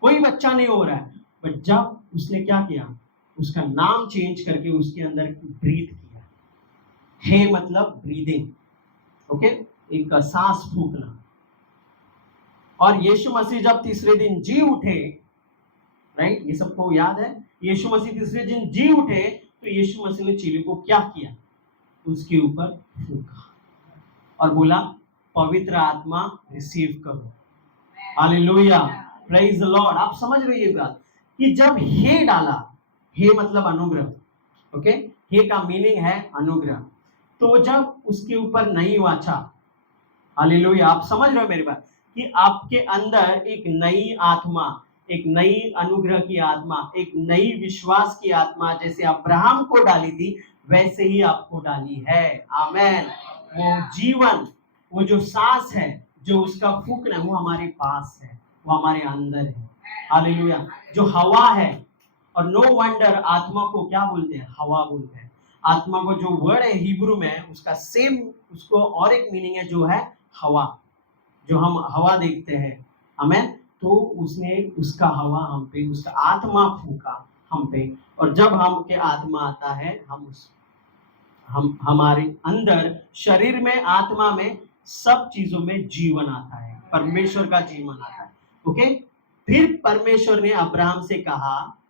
कोई बच्चा नहीं हो रहा है। बट जब उसने क्या किया, उसका नाम चेंज करके उसके अंदर ब्रीथ किया। हे मतलब ब्रीदिंग, ओके, एक सांस फूकना। और यीशु मसीह जब तीसरे दिन जी उठे, राइट, ये सबको याद है, यीशु मसीह तीसरे दिन जी उठे, तो यीशु मसीह ने चीली को क्या किया, उसके ऊपर फूका और बोला पवित्र आत्मा रिसीव करो। Hallelujah, praise the Lord. आप समझ रहे ये बात कि जब हे डाला, हे मतलब अनुग्रह, ओके, हे का मीनिंग है अनुग्रह। तो जब उसके ऊपर नई वाचा, हालेलुया, आप समझ रहे हो मेरी बात कि आपके अंदर एक नई आत्मा, एक नई अनुग्रह की आत्मा, एक नई विश्वास की आत्मा जैसे अब्राहम को डाली थी वैसे ही आपको डाली है। आमेन। वो जीवन, वो जो सांस है, जो उसका फूकना, वो हमारे पास है, वो हमारे अंदर है। हालेलुया। जो हवा है, और नो वंडर आत्मा को क्या बोलते हैं, हवा बोलते हैं। आत्मा को जो वर्ड है हिब्रू में, उसका सेम, उसको और एक मीनिंग है जो है हवा, जो हम हवा देखते हैं। आमेन। तो उसने उसका हवा हम पे, उसका आत्मा फूका हम पे, और जब हम के आत्मा आता है, हम हमारे अंदर शरीर में, आत्मा में, सब चीजों में जीवन आता है, परमेश्वर का जीवन आता है। ओके, फिर परमेश्वर ने अब्राहम से कहा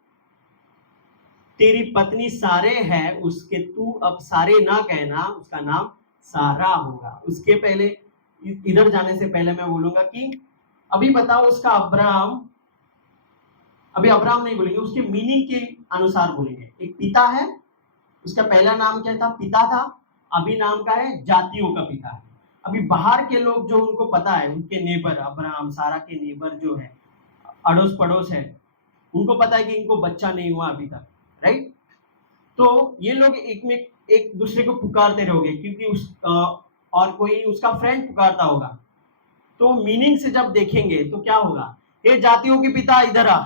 तेरी पत्नी सारे है, उसके तू अब सारे ना कहना, उसका नाम सारा होगा। उसके पहले, इधर जाने से पहले मैं बोलूंगा कि अभी बताओ उसका अब्राहम अभी अब्राहम नहीं बोलेंगे, उसके मीनिंग के अनुसार बोलेंगे। एक पिता है, उसका पहला नाम क्या था? पिता था। अभी नाम का है जातियों का पिता है। अभी बाहर के लोग जो उनको पता है, उनके नेबर, अब्राहम सारा के नेबर जो है, अड़ोस पड़ोस है, उनको पता है कि इनको बच्चा नहीं हुआ अभी तक, राइट? तो ये लोग एक दूसरे को पुकारते रहोगे, क्योंकि और कोई उसका फ्रेंड पुकारता होगा। तो मीनिंग से जब देखेंगे तो क्या होगा? ये जातियों के पिता इधर आ।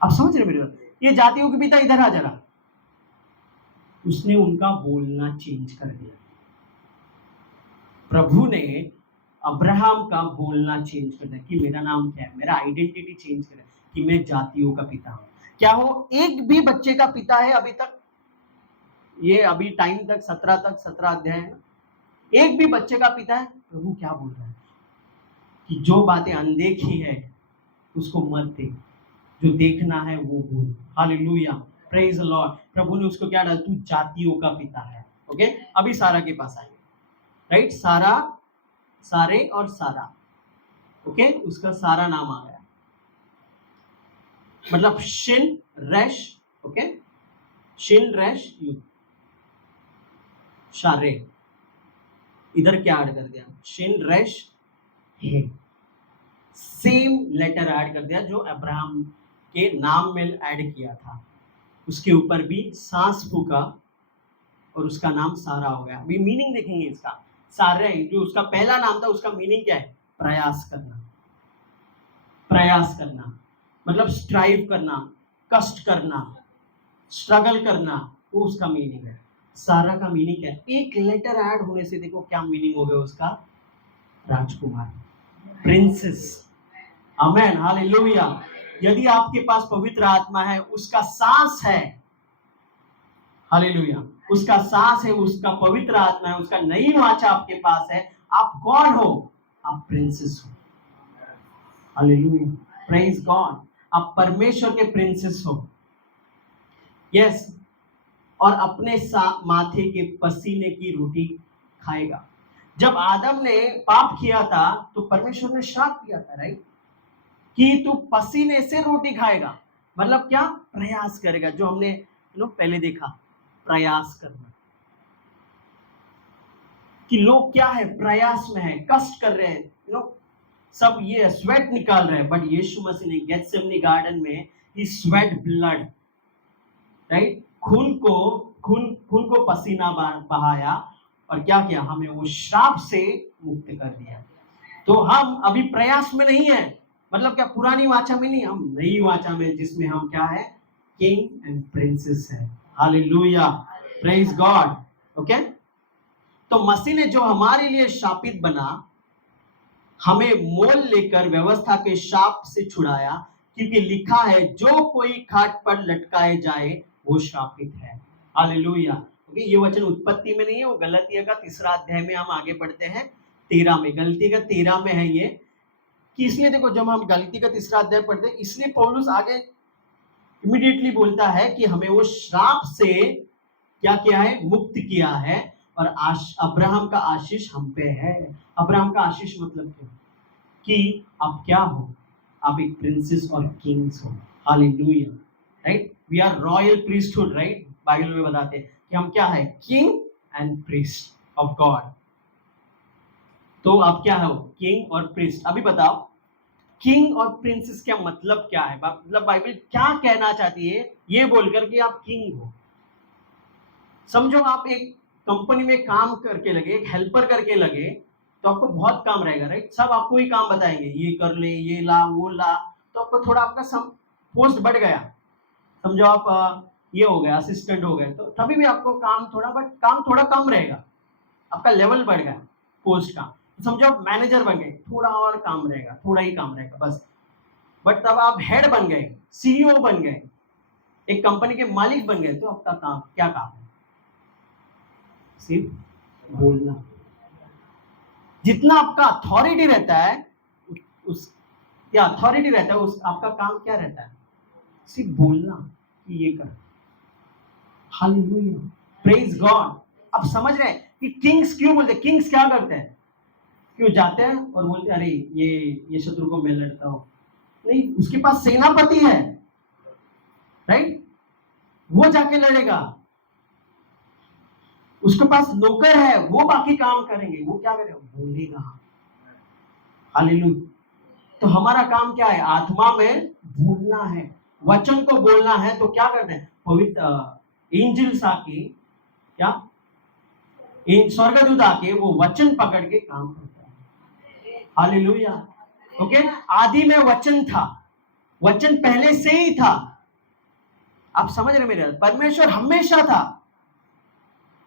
आप समझ रहे मेरी बात? ये जातियों के पिता इधर आ जरा। उसने उनका बोलना चेंज कर दिया। प्रभु ने अब्राहम का बोलना चेंज कर दिया कि मेरा नाम क्या है, मेरा आइडेंटिटी चेंज कर दिया कि मैं जातियों का पिता हूं। क्या हो? एक भी बच्चे का पिता है अभी तक? ये अभी टाइम तक 17 अध्याय है। एक भी बच्चे का पिता है? प्रभु क्या बोल रहा है कि जो बातें अनदेखी है उसको मत देख, जो देखना है वो बोल। Hallelujah, praise the Lord. प्रभु ने उसको क्या डाला? तू जातियों का पिता है। ओके, अभी सारा के पास आए, राइट? सारा, सारे और सारा, ओके, उसका सारा नाम आ गया, मतलब शिन रेश, ओके, शिन रेश यू शारे। इधर क्या ऐड कर दिया? शिन रेश हे, सेम लेटर ऐड कर दिया जो अब्राहम के नाम में ऐड किया था। उसके ऊपर भी सांस फूका और उसका नाम सारा हो गया। अभी मीनिंग देखेंगे इसका। सारे जो उसका पहला नाम था, उसका मीनिंग क्या है? प्रयास करना। प्रयास करना मतलब स्ट्राइव करना, कष्ट करना, स्ट्रगल करना, वो उसका मीनिंग है। सारा का मीनिंग क्या है? एक लेटर ऐड होने से देखो क्या मीनिंग हो गया उसका? राजकुमार, प्रिंसेस। आमेन, हालेलुया। यदि आपके पास पवित्र आत्मा है, उसका सांस है, हालेलुया, उसका सांस है, उसका पवित्र आत्मा है, उसका नई वाचा आपके पास है, आप कौन हो? आप प्रिंसेस हो। Hallelujah, praise God. आप परमेश्वर के प्रिंसेस हो। यस, और अपने माथे के पसीने की रोटी खाएगा। जब आदम ने पाप किया था तो परमेश्वर ने श्राप दिया था, राइट, कि तू पसीने से रोटी खाएगा। मतलब क्या? प्रयास करेगा, जो हमने पहले देखा, प्रयास करना। कि लोग क्या है? प्रयास में है, कष्ट कर रहे हैं, सब ये स्वेट निकाल रहे हैं, बट यीशु मसीह ने गेत्सेमनी गार्डन में ही स्वेट ब्लड, राइट, खून को पसीना बहाया और क्या किया? हमें वो श्राप से मुक्त कर दिया। तो हम अभी प्रयास में नहीं है, मतलब क्या पुरानी वाचा में नहीं, हम नई वाचा में, जिसमें हम क्या है? किंग एंड प्रिंसेस है। Hallelujah, praise God. ओके, तो मसीह ने जो हमारे लिए शापित बना, हमें मोल लेकर व्यवस्था के शाप से छुड़ाया, क्योंकि लिखा है जो कोई खाट पर लटकाए जाए वो शापित है। हालेलुया। ओके, ये वचन उत्पत्ति में नहीं है, वो गलतियों का 3 अध्याय में हम आगे पढ़ते हैं 13 में। गलती का 13 में है ये, कि इसलिए देखो, जब हम गलती का 3 अध्याय पढ़ते हैं, इसलिए पौलुस आगे इमीडिएटली बोलता है कि हमें वो श्राप से क्या किया है? मुक्त किया है, और अब्राहम का आशीष हम पे है। अब्राहम का आशीष मतलब क्या? कि आप क्या हो? आप एक प्रिंसेस और किंग्स हो। Hallelujah, right, we are royal priesthood, right, Bible में बताते हैं कि हम क्या है? King and priest of God. तो आप क्या हो? किंग और प्रीस्ट। अभी बताओ, किंग और प्रिंसेस क्या मतलब क्या है? मतलब बाइबल क्या कहना चाहती है ये बोलकर कि आप किंग हो? समझो, आप एक कंपनी में काम करके लगे, एक हेल्पर करके लगे, तो आपको बहुत काम रहेगा, राइट? सब आपको ही काम बताएंगे, ये कर ले, ये ला, वो ला, तो आपको थोड़ा आपका पोस्ट बढ़ गया। समझो आप ये हो गया, असिस्टेंट हो गए, तो तभी भी आपको काम थोड़ा कम रहेगा, आपका लेवल बढ़ गया पोस्ट का। समझो आप मैनेजर बन गए, थोड़ा और काम रहेगा, थोड़ा ही काम रहेगा बस। बट तब आप हेड बन गए, सीईओ बन गए, एक कंपनी के मालिक बन गए, तो आपका काम क्या? काम है सिर्फ बोलना। जितना आपका अथॉरिटी रहता है, उस क्या अथॉरिटी रहता है, उस आपका काम क्या रहता है? सिर्फ बोलना कि ये कर। Hallelujah, praise God. अब समझ रहे हैं कि किंग्स क्यों बोलते हैं? किंग्स क्या करते हैं? क्यों जाते हैं और बोलते हैं, अरे ये शत्रु को मैं लड़ता हूँ, नहीं, उसके पास सेनापति है, राइट, वो जाके लड़ेगा। उसके पास नौकर है, वो बाकी काम करेंगे। वो क्या करेगा? बोलेगा। हालेलुया। तो हमारा काम क्या है? आत्मा में बोलना है, वचन को बोलना है। तो क्या करना है? पवित्र एंजल्स आके, क्या स्वर्गदूत आके वो वचन पकड़ के काम करता है। हालेलुया। ओके, आदि में वचन था, वचन पहले से ही था। आप समझ रहे मेरे? परमेश्वर हमेशा था,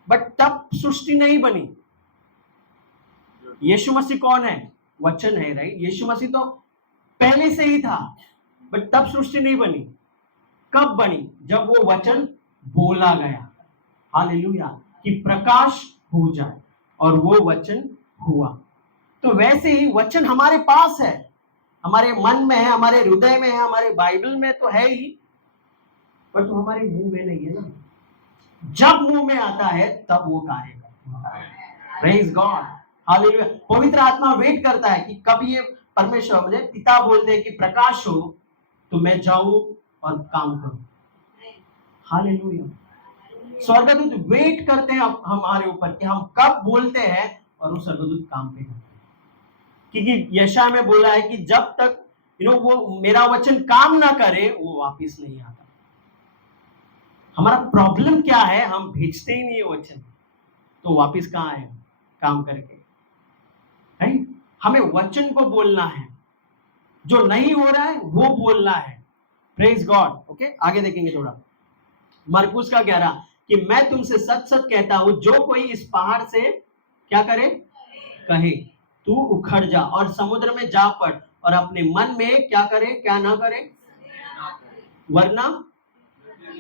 बट तब सृष्टि नहीं बनी। यीशु मसीह कौन है? वचन है, राइट। यीशु मसीह तो पहले से ही था, बट तब सृष्टि नहीं बनी। कब बनी? जब वो वचन बोला गया। हालेलुया, कि प्रकाश हो जाए, और वो वचन हुआ। तो वैसे ही वचन हमारे पास है, हमारे मन में है, हमारे हृदय में है, हमारे बाइबल में तो है ही, पर तो हमारे मुंह में नहीं है ना। जब मुंह में आता है तब वो कार्य करता है। Praise God, hallelujah. पवित्र आत्मा वेट करता है कि कब ये परमेश्वर, मुझे पिता बोलते हैं कि प्रकाश हो, तो मैं जाऊं और काम करूं। हालेलुया। स्वर्गदूत वेट करते हैं हमारे ऊपर कि हम कब बोलते हैं, और वो स्वर्गदूत काम पे करते हैं। क्योंकि यशायाह में बोला है कि जब तक वो मेरा वचन काम ना करे, वो वापस नहीं आता। हमारा प्रॉब्लम क्या है? हम भेजते ही नहीं है वचन, तो वापस कहां आए? काम करके, राइट। हमें वचन को बोलना है, जो नहीं हो रहा है वो बोलना है। Praise God. ओके, आगे देखेंगे थोड़ा। मरकुस का 11, कि मैं तुमसे सच सच कहता हूं, जो कोई इस पहाड़ से क्या करे, कहे तू उखड़ जा और समुद्र में जा पड़, और अपने मन में क्या करे, क्या ना करे, वरना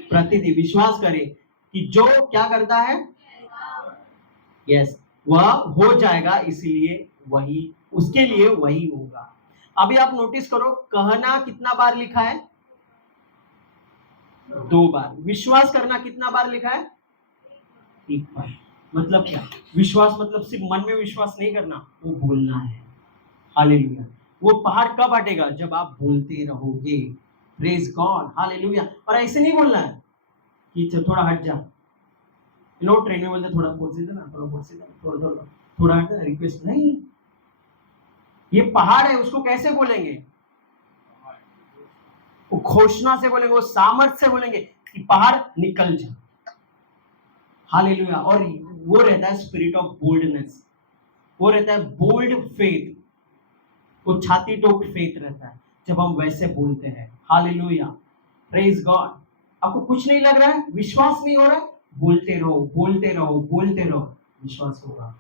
प्रतिदिन विश्वास करे कि जो क्या करता है, यस, वह हो जाएगा, इसलिए वही, उसके लिए वही होगा। अभी आप नोटिस करो, कहना कितना बार लिखा है? 2 बार। विश्वास करना कितना बार लिखा है? 1 बार। मतलब क्या? विश्वास मतलब सिर्फ मन में विश्वास नहीं करना, वो बोलना है। हालेलुया। वो पहाड़ कब हटेगा? जब आप बोलते रहोगे। Praise God, hallelujah. और ऐसे नहीं बोलना है कि थोड़ा हट जा, ट्रेन में बोलते थोड़ा पोट से देना, थोड़ा पोट से देना, थोड़ा हट जा, रिक्वेस्ट नहीं। ये पहाड़ है, उसको कैसे बोलेंगे? वो घोषणा से बोलेंगे, वो सामर्थ से बोलेंगे कि पहाड़ निकल जा। हालेलुया। और वो रहता है स्पिरिट ऑफ बोल्डनेस, वो रहता है बोल्ड फेथ, वो छाती ठोक फेथ रहता है जब हम वैसे बोलते हैं। Hallelujah, praise God. आपको कुछ नहीं लग रहा है, विश्वास नहीं हो रहा है, बोलते रहो, बोलते रहो, बोलते रहो, विश्वास होगा।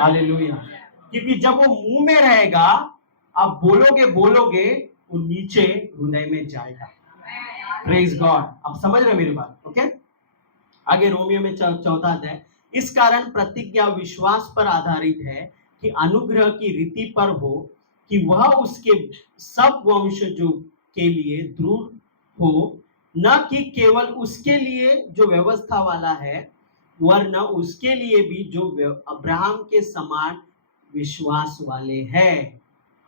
हालेलुया। क्योंकि जब वो मुंह में रहेगा, आप बोलोगे बोलोगे, वो नीचे हृदय में जाएगा। Praise God. आप समझ रहे मेरी बात? ओके, आगे रोमियो में 4 अध्याय, इस कारण प्रतिज्ञा विश्वास पर आधारित है कि अनुग्रह की रीति पर हो, कि वह उसके सब वंशजों के लिए दृढ़ हो, न कि केवल उसके लिए जो व्यवस्था वाला है, वरना उसके लिए भी जो अब्राहम के समान विश्वास वाले हैं।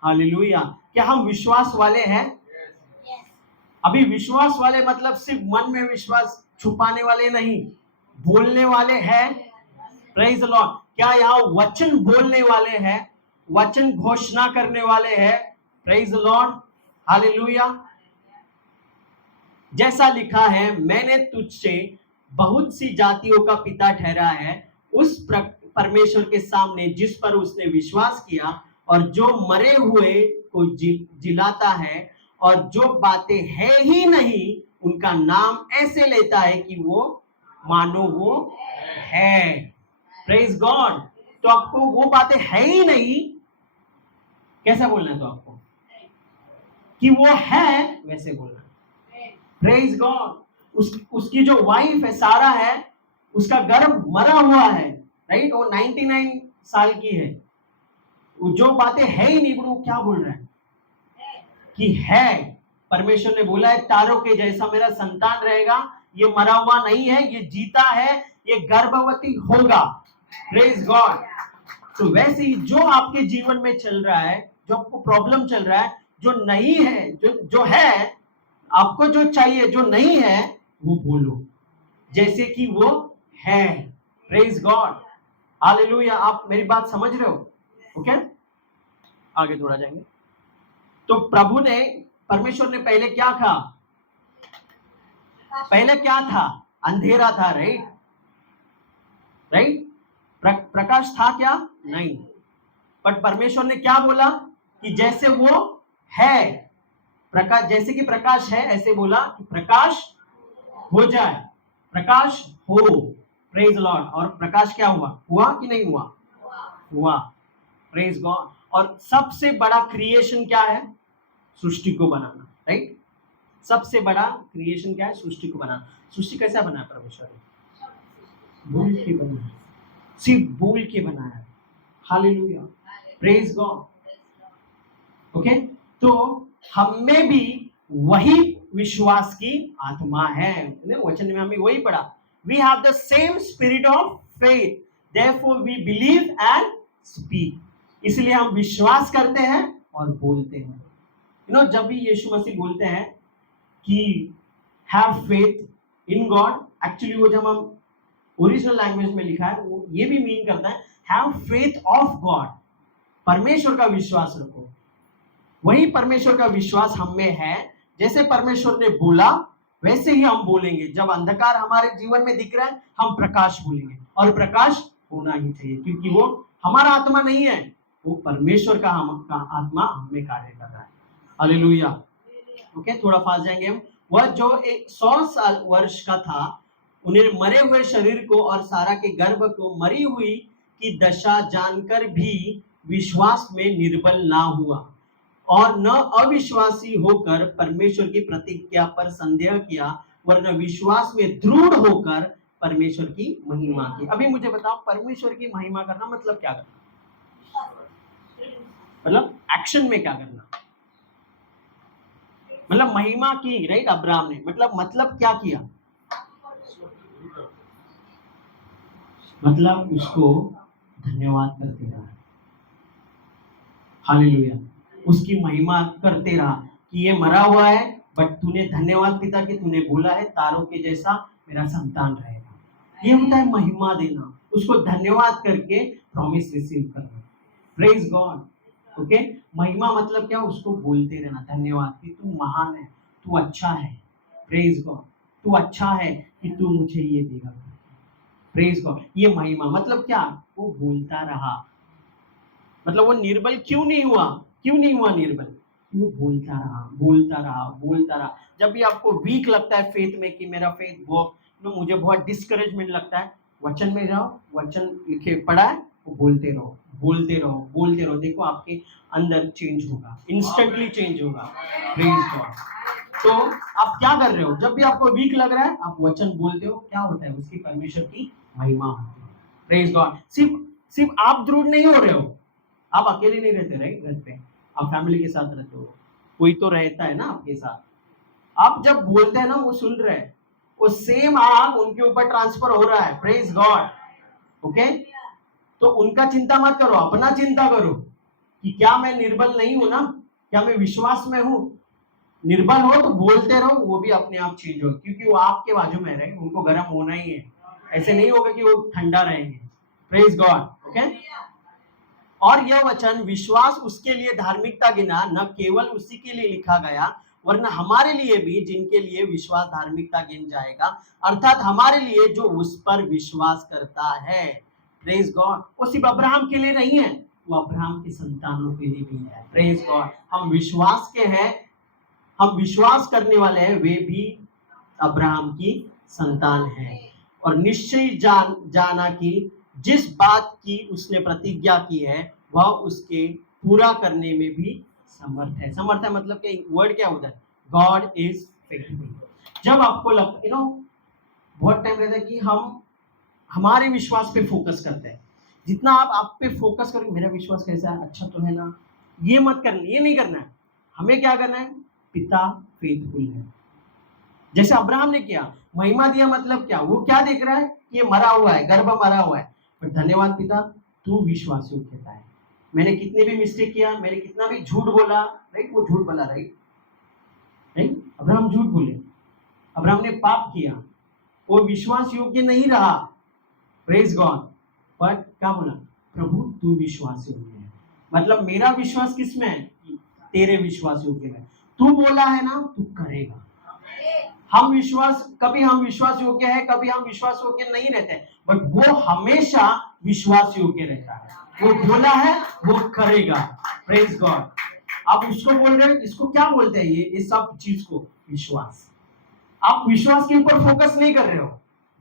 हालेलुया। क्या हम विश्वास वाले हैं? अभी विश्वास वाले मतलब सिर्फ मन में विश्वास छुपाने वाले नहीं, बोलने वाले हैं। Praise the Lord. क्या यहाँ वचन बोलने वाले हैं, वचन घोषणा करने वाले हैं? Praise the Lord, hallelujah. जैसा लिखा है, मैंने तुझसे बहुत सी जातियों का पिता ठहरा है, उस परमेश्वर के सामने जिस पर उसने विश्वास किया, और जो मरे हुए को जिलाता है, और जो बातें है ही नहीं उनका नाम ऐसे लेता है कि वो मानो वो है। Praise God. तो आपको वो बातें है ही नहीं, कैसा बोलना है? तो आपको कि वो है वैसे बोलना है। Praise God. उसकी जो वाइफ है सारा है, उसका गर्भ मरा हुआ है, राइट, वो 99 साल की है। जो बातें है ही नहीं, वो क्या बोल रहा है कि है। परमेश्वर ने बोला है, तारों के जैसा मेरा संतान रहेगा, ये मरा हुआ नहीं है, ये जीता है, ये गर्भवती होगा। Praise God. तो वैसे ही जो आपके जीवन में चल रहा है, जो आपको प्रॉब्लम चल रहा है, जो नहीं है, जो है, आपको जो चाहिए, जो नहीं है वो बोलो जैसे कि वो है। Praise God, hallelujah. आप मेरी बात समझ रहे हो? ओके, आगे थोड़ा जाएंगे। तो प्रभु ने, परमेश्वर ने पहले क्या कहा? पहले क्या था? अंधेरा था, राइट? राइट, प्रकाश था क्या? नहीं। बट परमेश्वर ने क्या बोला कि जैसे वो है प्रकाश, जैसे कि प्रकाश है, ऐसे बोला कि प्रकाश हो जाए, प्रकाश हो। Praise Lord. और प्रकाश क्या हुआ? हुआ कि नहीं हुआ? हुआ। Praise God. और सबसे बड़ा क्रिएशन क्या है? सृष्टि को बनाना, राइट? सबसे बड़ा क्रिएशन क्या है? सृष्टि को बनाना। सृष्टि कैसा बनाया परमेश्वर ने? बोल के बनाया, सिर्फ बोल के बनाया। Hallelujah, praise God. ओके, तो हम में भी वही विश्वास की आत्मा है। वचन में हमें वही पढ़ा, we have the same spirit of faith, therefore we believe and speak. इसलिए हम विश्वास करते हैं और बोलते हैं। जब भी यीशु मसीह बोलते हैं कि have faith in God, actually वो जब हम ओरिजिनल लैंग्वेज में लिखा है वो ये भी मीन करता है हैव फेथ ऑफ गॉड, परमेश्वर का विश्वास रखो। वही परमेश्वर का विश्वास हम में है। जैसे परमेश्वर ने बोला वैसे ही हम बोलेंगे। जब अंधकार हमारे जीवन में दिख रहा है, हम प्रकाश बोलेंगे, और प्रकाश होना ही चाहिए, क्योंकि वो हमारा आत्मा नहीं है, वो परमेश्वर का आत्मा हमें कार्य कर रहा है। हालेलुया। ओके, थोड़ा फास्ट जाएंगे हम। वह जो 100 वर्ष का था, उन्हें मरे हुए शरीर को और सारा के गर्भ को मरी हुई की दशा जानकर भी विश्वास में निर्बल ना हुआ और न अविश्वासी होकर परमेश्वर की प्रतिज्ञा पर संदेह किया, वरन विश्वास में दृढ़ होकर परमेश्वर की महिमा की। अभी मुझे बताओ, परमेश्वर की महिमा करना मतलब क्या करना? मतलब एक्शन में क्या करना? मतलब महिमा की, राइट? अब्राहम ने मतलब क्या किया? मतलब उसको धन्यवाद करते रहा। हालेलुया, उसकी महिमा करते रहा कि ये मरा हुआ है, बट तूने, धन्यवाद पिता कि तूने बोला है तारों के जैसा मेरा संतान रहेगा। ये होता है महिमा देना, उसको धन्यवाद करके प्रॉमिस रिसीव करना। Praise God. ओके, महिमा मतलब क्या? उसको बोलते रहना, धन्यवाद कि तू महान है, तू अच्छा है। प्रेज गॉड, तू अच्छा है कि तू मुझे ये देगा। Praise God. ये महिमा मतलब क्या? वो बोलता रहा। मतलब वो निर्बल क्यों नहीं हुआ? क्यों नहीं हुआ निर्बल? वो बोलता रहा, बोलता रहा, बोलता रहा। जब भी आपको वीक लगता है फेथ में कि मेरा फेथ बहुत, मुझे बहुत डिस्करेजमेंट लगता है, वचन में जाओ, वचन लिखे पढ़ा है, वो बोलते रहो, बोलते रहो, बोलते रहो। देखो आपके अंदर चेंज होगा, इंस्टेंटली चेंज होगा। Praise God. तो आप क्या कर रहे हो? जब भी आपको वीक लग रहा है, आप वचन बोलते हो, क्या होता है? उसकी परमेश्वर की महिमा होती है। Praise God. सिर्फ आप दृढ़ नहीं हो रहे हो, आप अकेले नहीं रहते, राइट? घर पे आप फैमिली के साथ रहते हो, कोई तो रहता है ना आपके साथ। आप जब बोलते हैं ना, वो सुन रहे हैं, वो सेम आग उनके ऊपर ट्रांसफर हो रहा है। Praise God. ओके, तो उनका चिंता मत करो, अपना चिंता करो कि क्या मैं निर्बल नहीं हूं ना, क्या मैं विश्वास में हूं। निर्बल हो तो बोलते रहो, वो भी अपने आप चेंज हो, क्योंकि वो आपके बाजू में रहे, उनको गर्म होना ही है। ऐसे नहीं होगा कि वो ठंडा रहेंगे। Praise God. ओके, और यह वचन विश्वास उसके लिए धार्मिकता गिना, न केवल उसी के लिए लिखा गया, वरना हमारे लिए भी, जिनके लिए विश्वास धार्मिकता गिन जाएगा, अर्थात हमारे लिए जो उस पर विश्वास करता है। Praise God. वो सिर्फ अब्राहम के लिए नहीं है, वो अब्राहम के संतानों के लिए भी है। Praise God. हम विश्वास के हैं, हम विश्वास करने वाले हैं, वे भी अब्राहम की संतान है। और निश्चय जाना कि जिस बात की उसने प्रतिज्ञा की है, वह उसके पूरा करने में भी समर्थ है। समर्थ है मतलब क्या? वर्ड क्या होता है? God is faithful. जब आपको लगता, बहुत टाइम रहता है कि हम हमारे विश्वास पे फोकस करते हैं। जितना आप पे फोकस करोगे, मेरा विश्वास कैसा है, अच्छा तो है ना, ये मत करना, ये नहीं करना है। हमें क्या करना है? पिता फेथफुल है, जैसे अब्राहम ने किया। महिमा दिया मतलब क्या? वो क्या देख रहा है कि ये मरा हुआ है, गर्भ मरा हुआ है, पर धन्यवाद पिता, तू विश्वास योग्यता है, मैंने कितने भी मिस्टेक किया, मैंने कितना भी झूठ बोला, राइट, वो झूठ बोला, राइट, राइट, अब्राहम झूठ बोले, अब्राहम ने पाप किया, वो विश्वास योग्य नहीं रहा, प्रेज गॉड, बट क्या बोला, प्रभु तू विश्वास योग्य है, मतलब मेरा विश्वास किसमें है, तेरे विश्वास योग्य है, तू बोला है ना तू करेगा। हम विश्वास योग्य है, कभी हम विश्वास योग्य नहीं रहते, बट वो हमेशा विश्वास योग्य रहता है, वो बोला है वो करेगा, प्रेज गॉड। आप उसको बोल रहे हो, इसको क्या बोलते हैं, ये सब चीज को विश्वास। आप विश्वास के ऊपर फोकस नहीं कर रहे हो,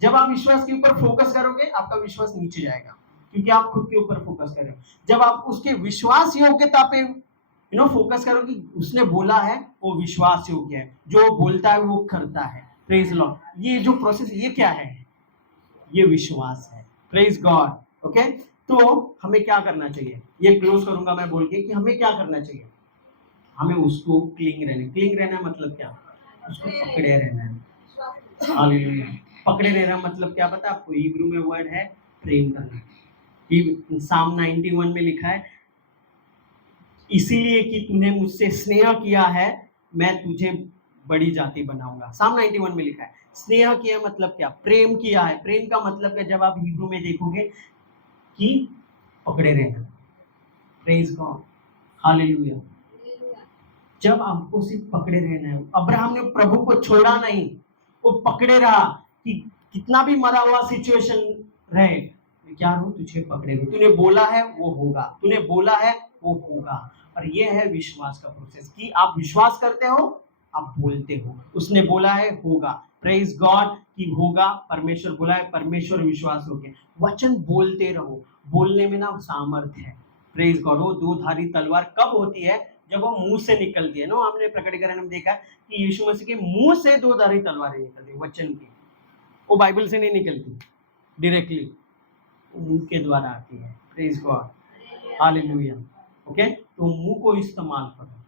जब आप विश्वास के ऊपर फोकस करोगे आपका विश्वास नीचे जाएगा, क्योंकि आप खुद के ऊपर फोकस कर रहे हो। जब आप उसके विश्वास योग्यता पे फोकस करो कि उसने बोला है वो विश्वास योग्य है, जो बोलता है वो करता है, प्रेज लॉर्ड। ये जो प्रोसेस, ये क्या है, ये विश्वास है, प्रेज गॉड। ओके, तो हमें क्या करना चाहिए, ये क्लोज करूंगा मैं बोल के कि हमें क्या करना चाहिए, हमें उसको क्लिंग रहना मतलब क्या, उसको पकड़े रहना है। हालेलुया। पकड़े रहना मतलब क्या पता आपको, हिब्रू में वर्ड है प्रेम करना। साम 91 में लिखा है, इसीलिए कि तूने मुझसे स्नेह किया है मैं तुझे बड़ी जाति बनाऊंगा। साम 91 में लिखा है, स्नेह किया मतलब क्या, प्रेम किया है। प्रेम का मतलब है, जब आप हिब्रू में देखोगे कि पकड़े रहना, प्रेज गॉड, हालेलुया। जब आपको सिर्फ पकड़े रहना है, अब्राहम ने प्रभु को छोड़ा नहीं, वो पकड़े रहा कि कितना भी मरा हुआ सिचुएशन रहे, क्या हो, तुझे पकड़े हुए, तूने बोला है वो होगा, तूने बोला है वो होगा। और ये है विश्वास का प्रोसेस, कि आप विश्वास करते हो, आप बोलते हो, उसने बोला है होगा, प्रेज गॉड कि होगा, परमेश्वर बोला है, परमेश्वर विश्वास हो गया। वचन बोलते रहो, बोलने में ना सामर्थ्य है, प्रेज गॉड। वो दो धारी तलवार कब होती है, जब वो मुंह से निकलती है ना। हमने प्रकटीकरण में देखा कि यीशु मसीह के मुंह से दो धारी तलवारें निकलती, वचन की, वो बाइबल से नहीं निकलती डायरेक्टली, मुंह के द्वारा आती है, प्रेज गॉड, हालेलुया। ओके, तो मुंह को इस्तेमाल करो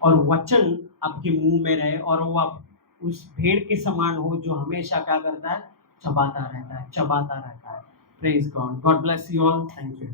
और वचन आपके मुंह में रहे, और वो आप उस भेड़ के समान हो जो हमेशा क्या करता है, चबाता रहता है, चबाता रहता है, praise God. God bless you all, thank you.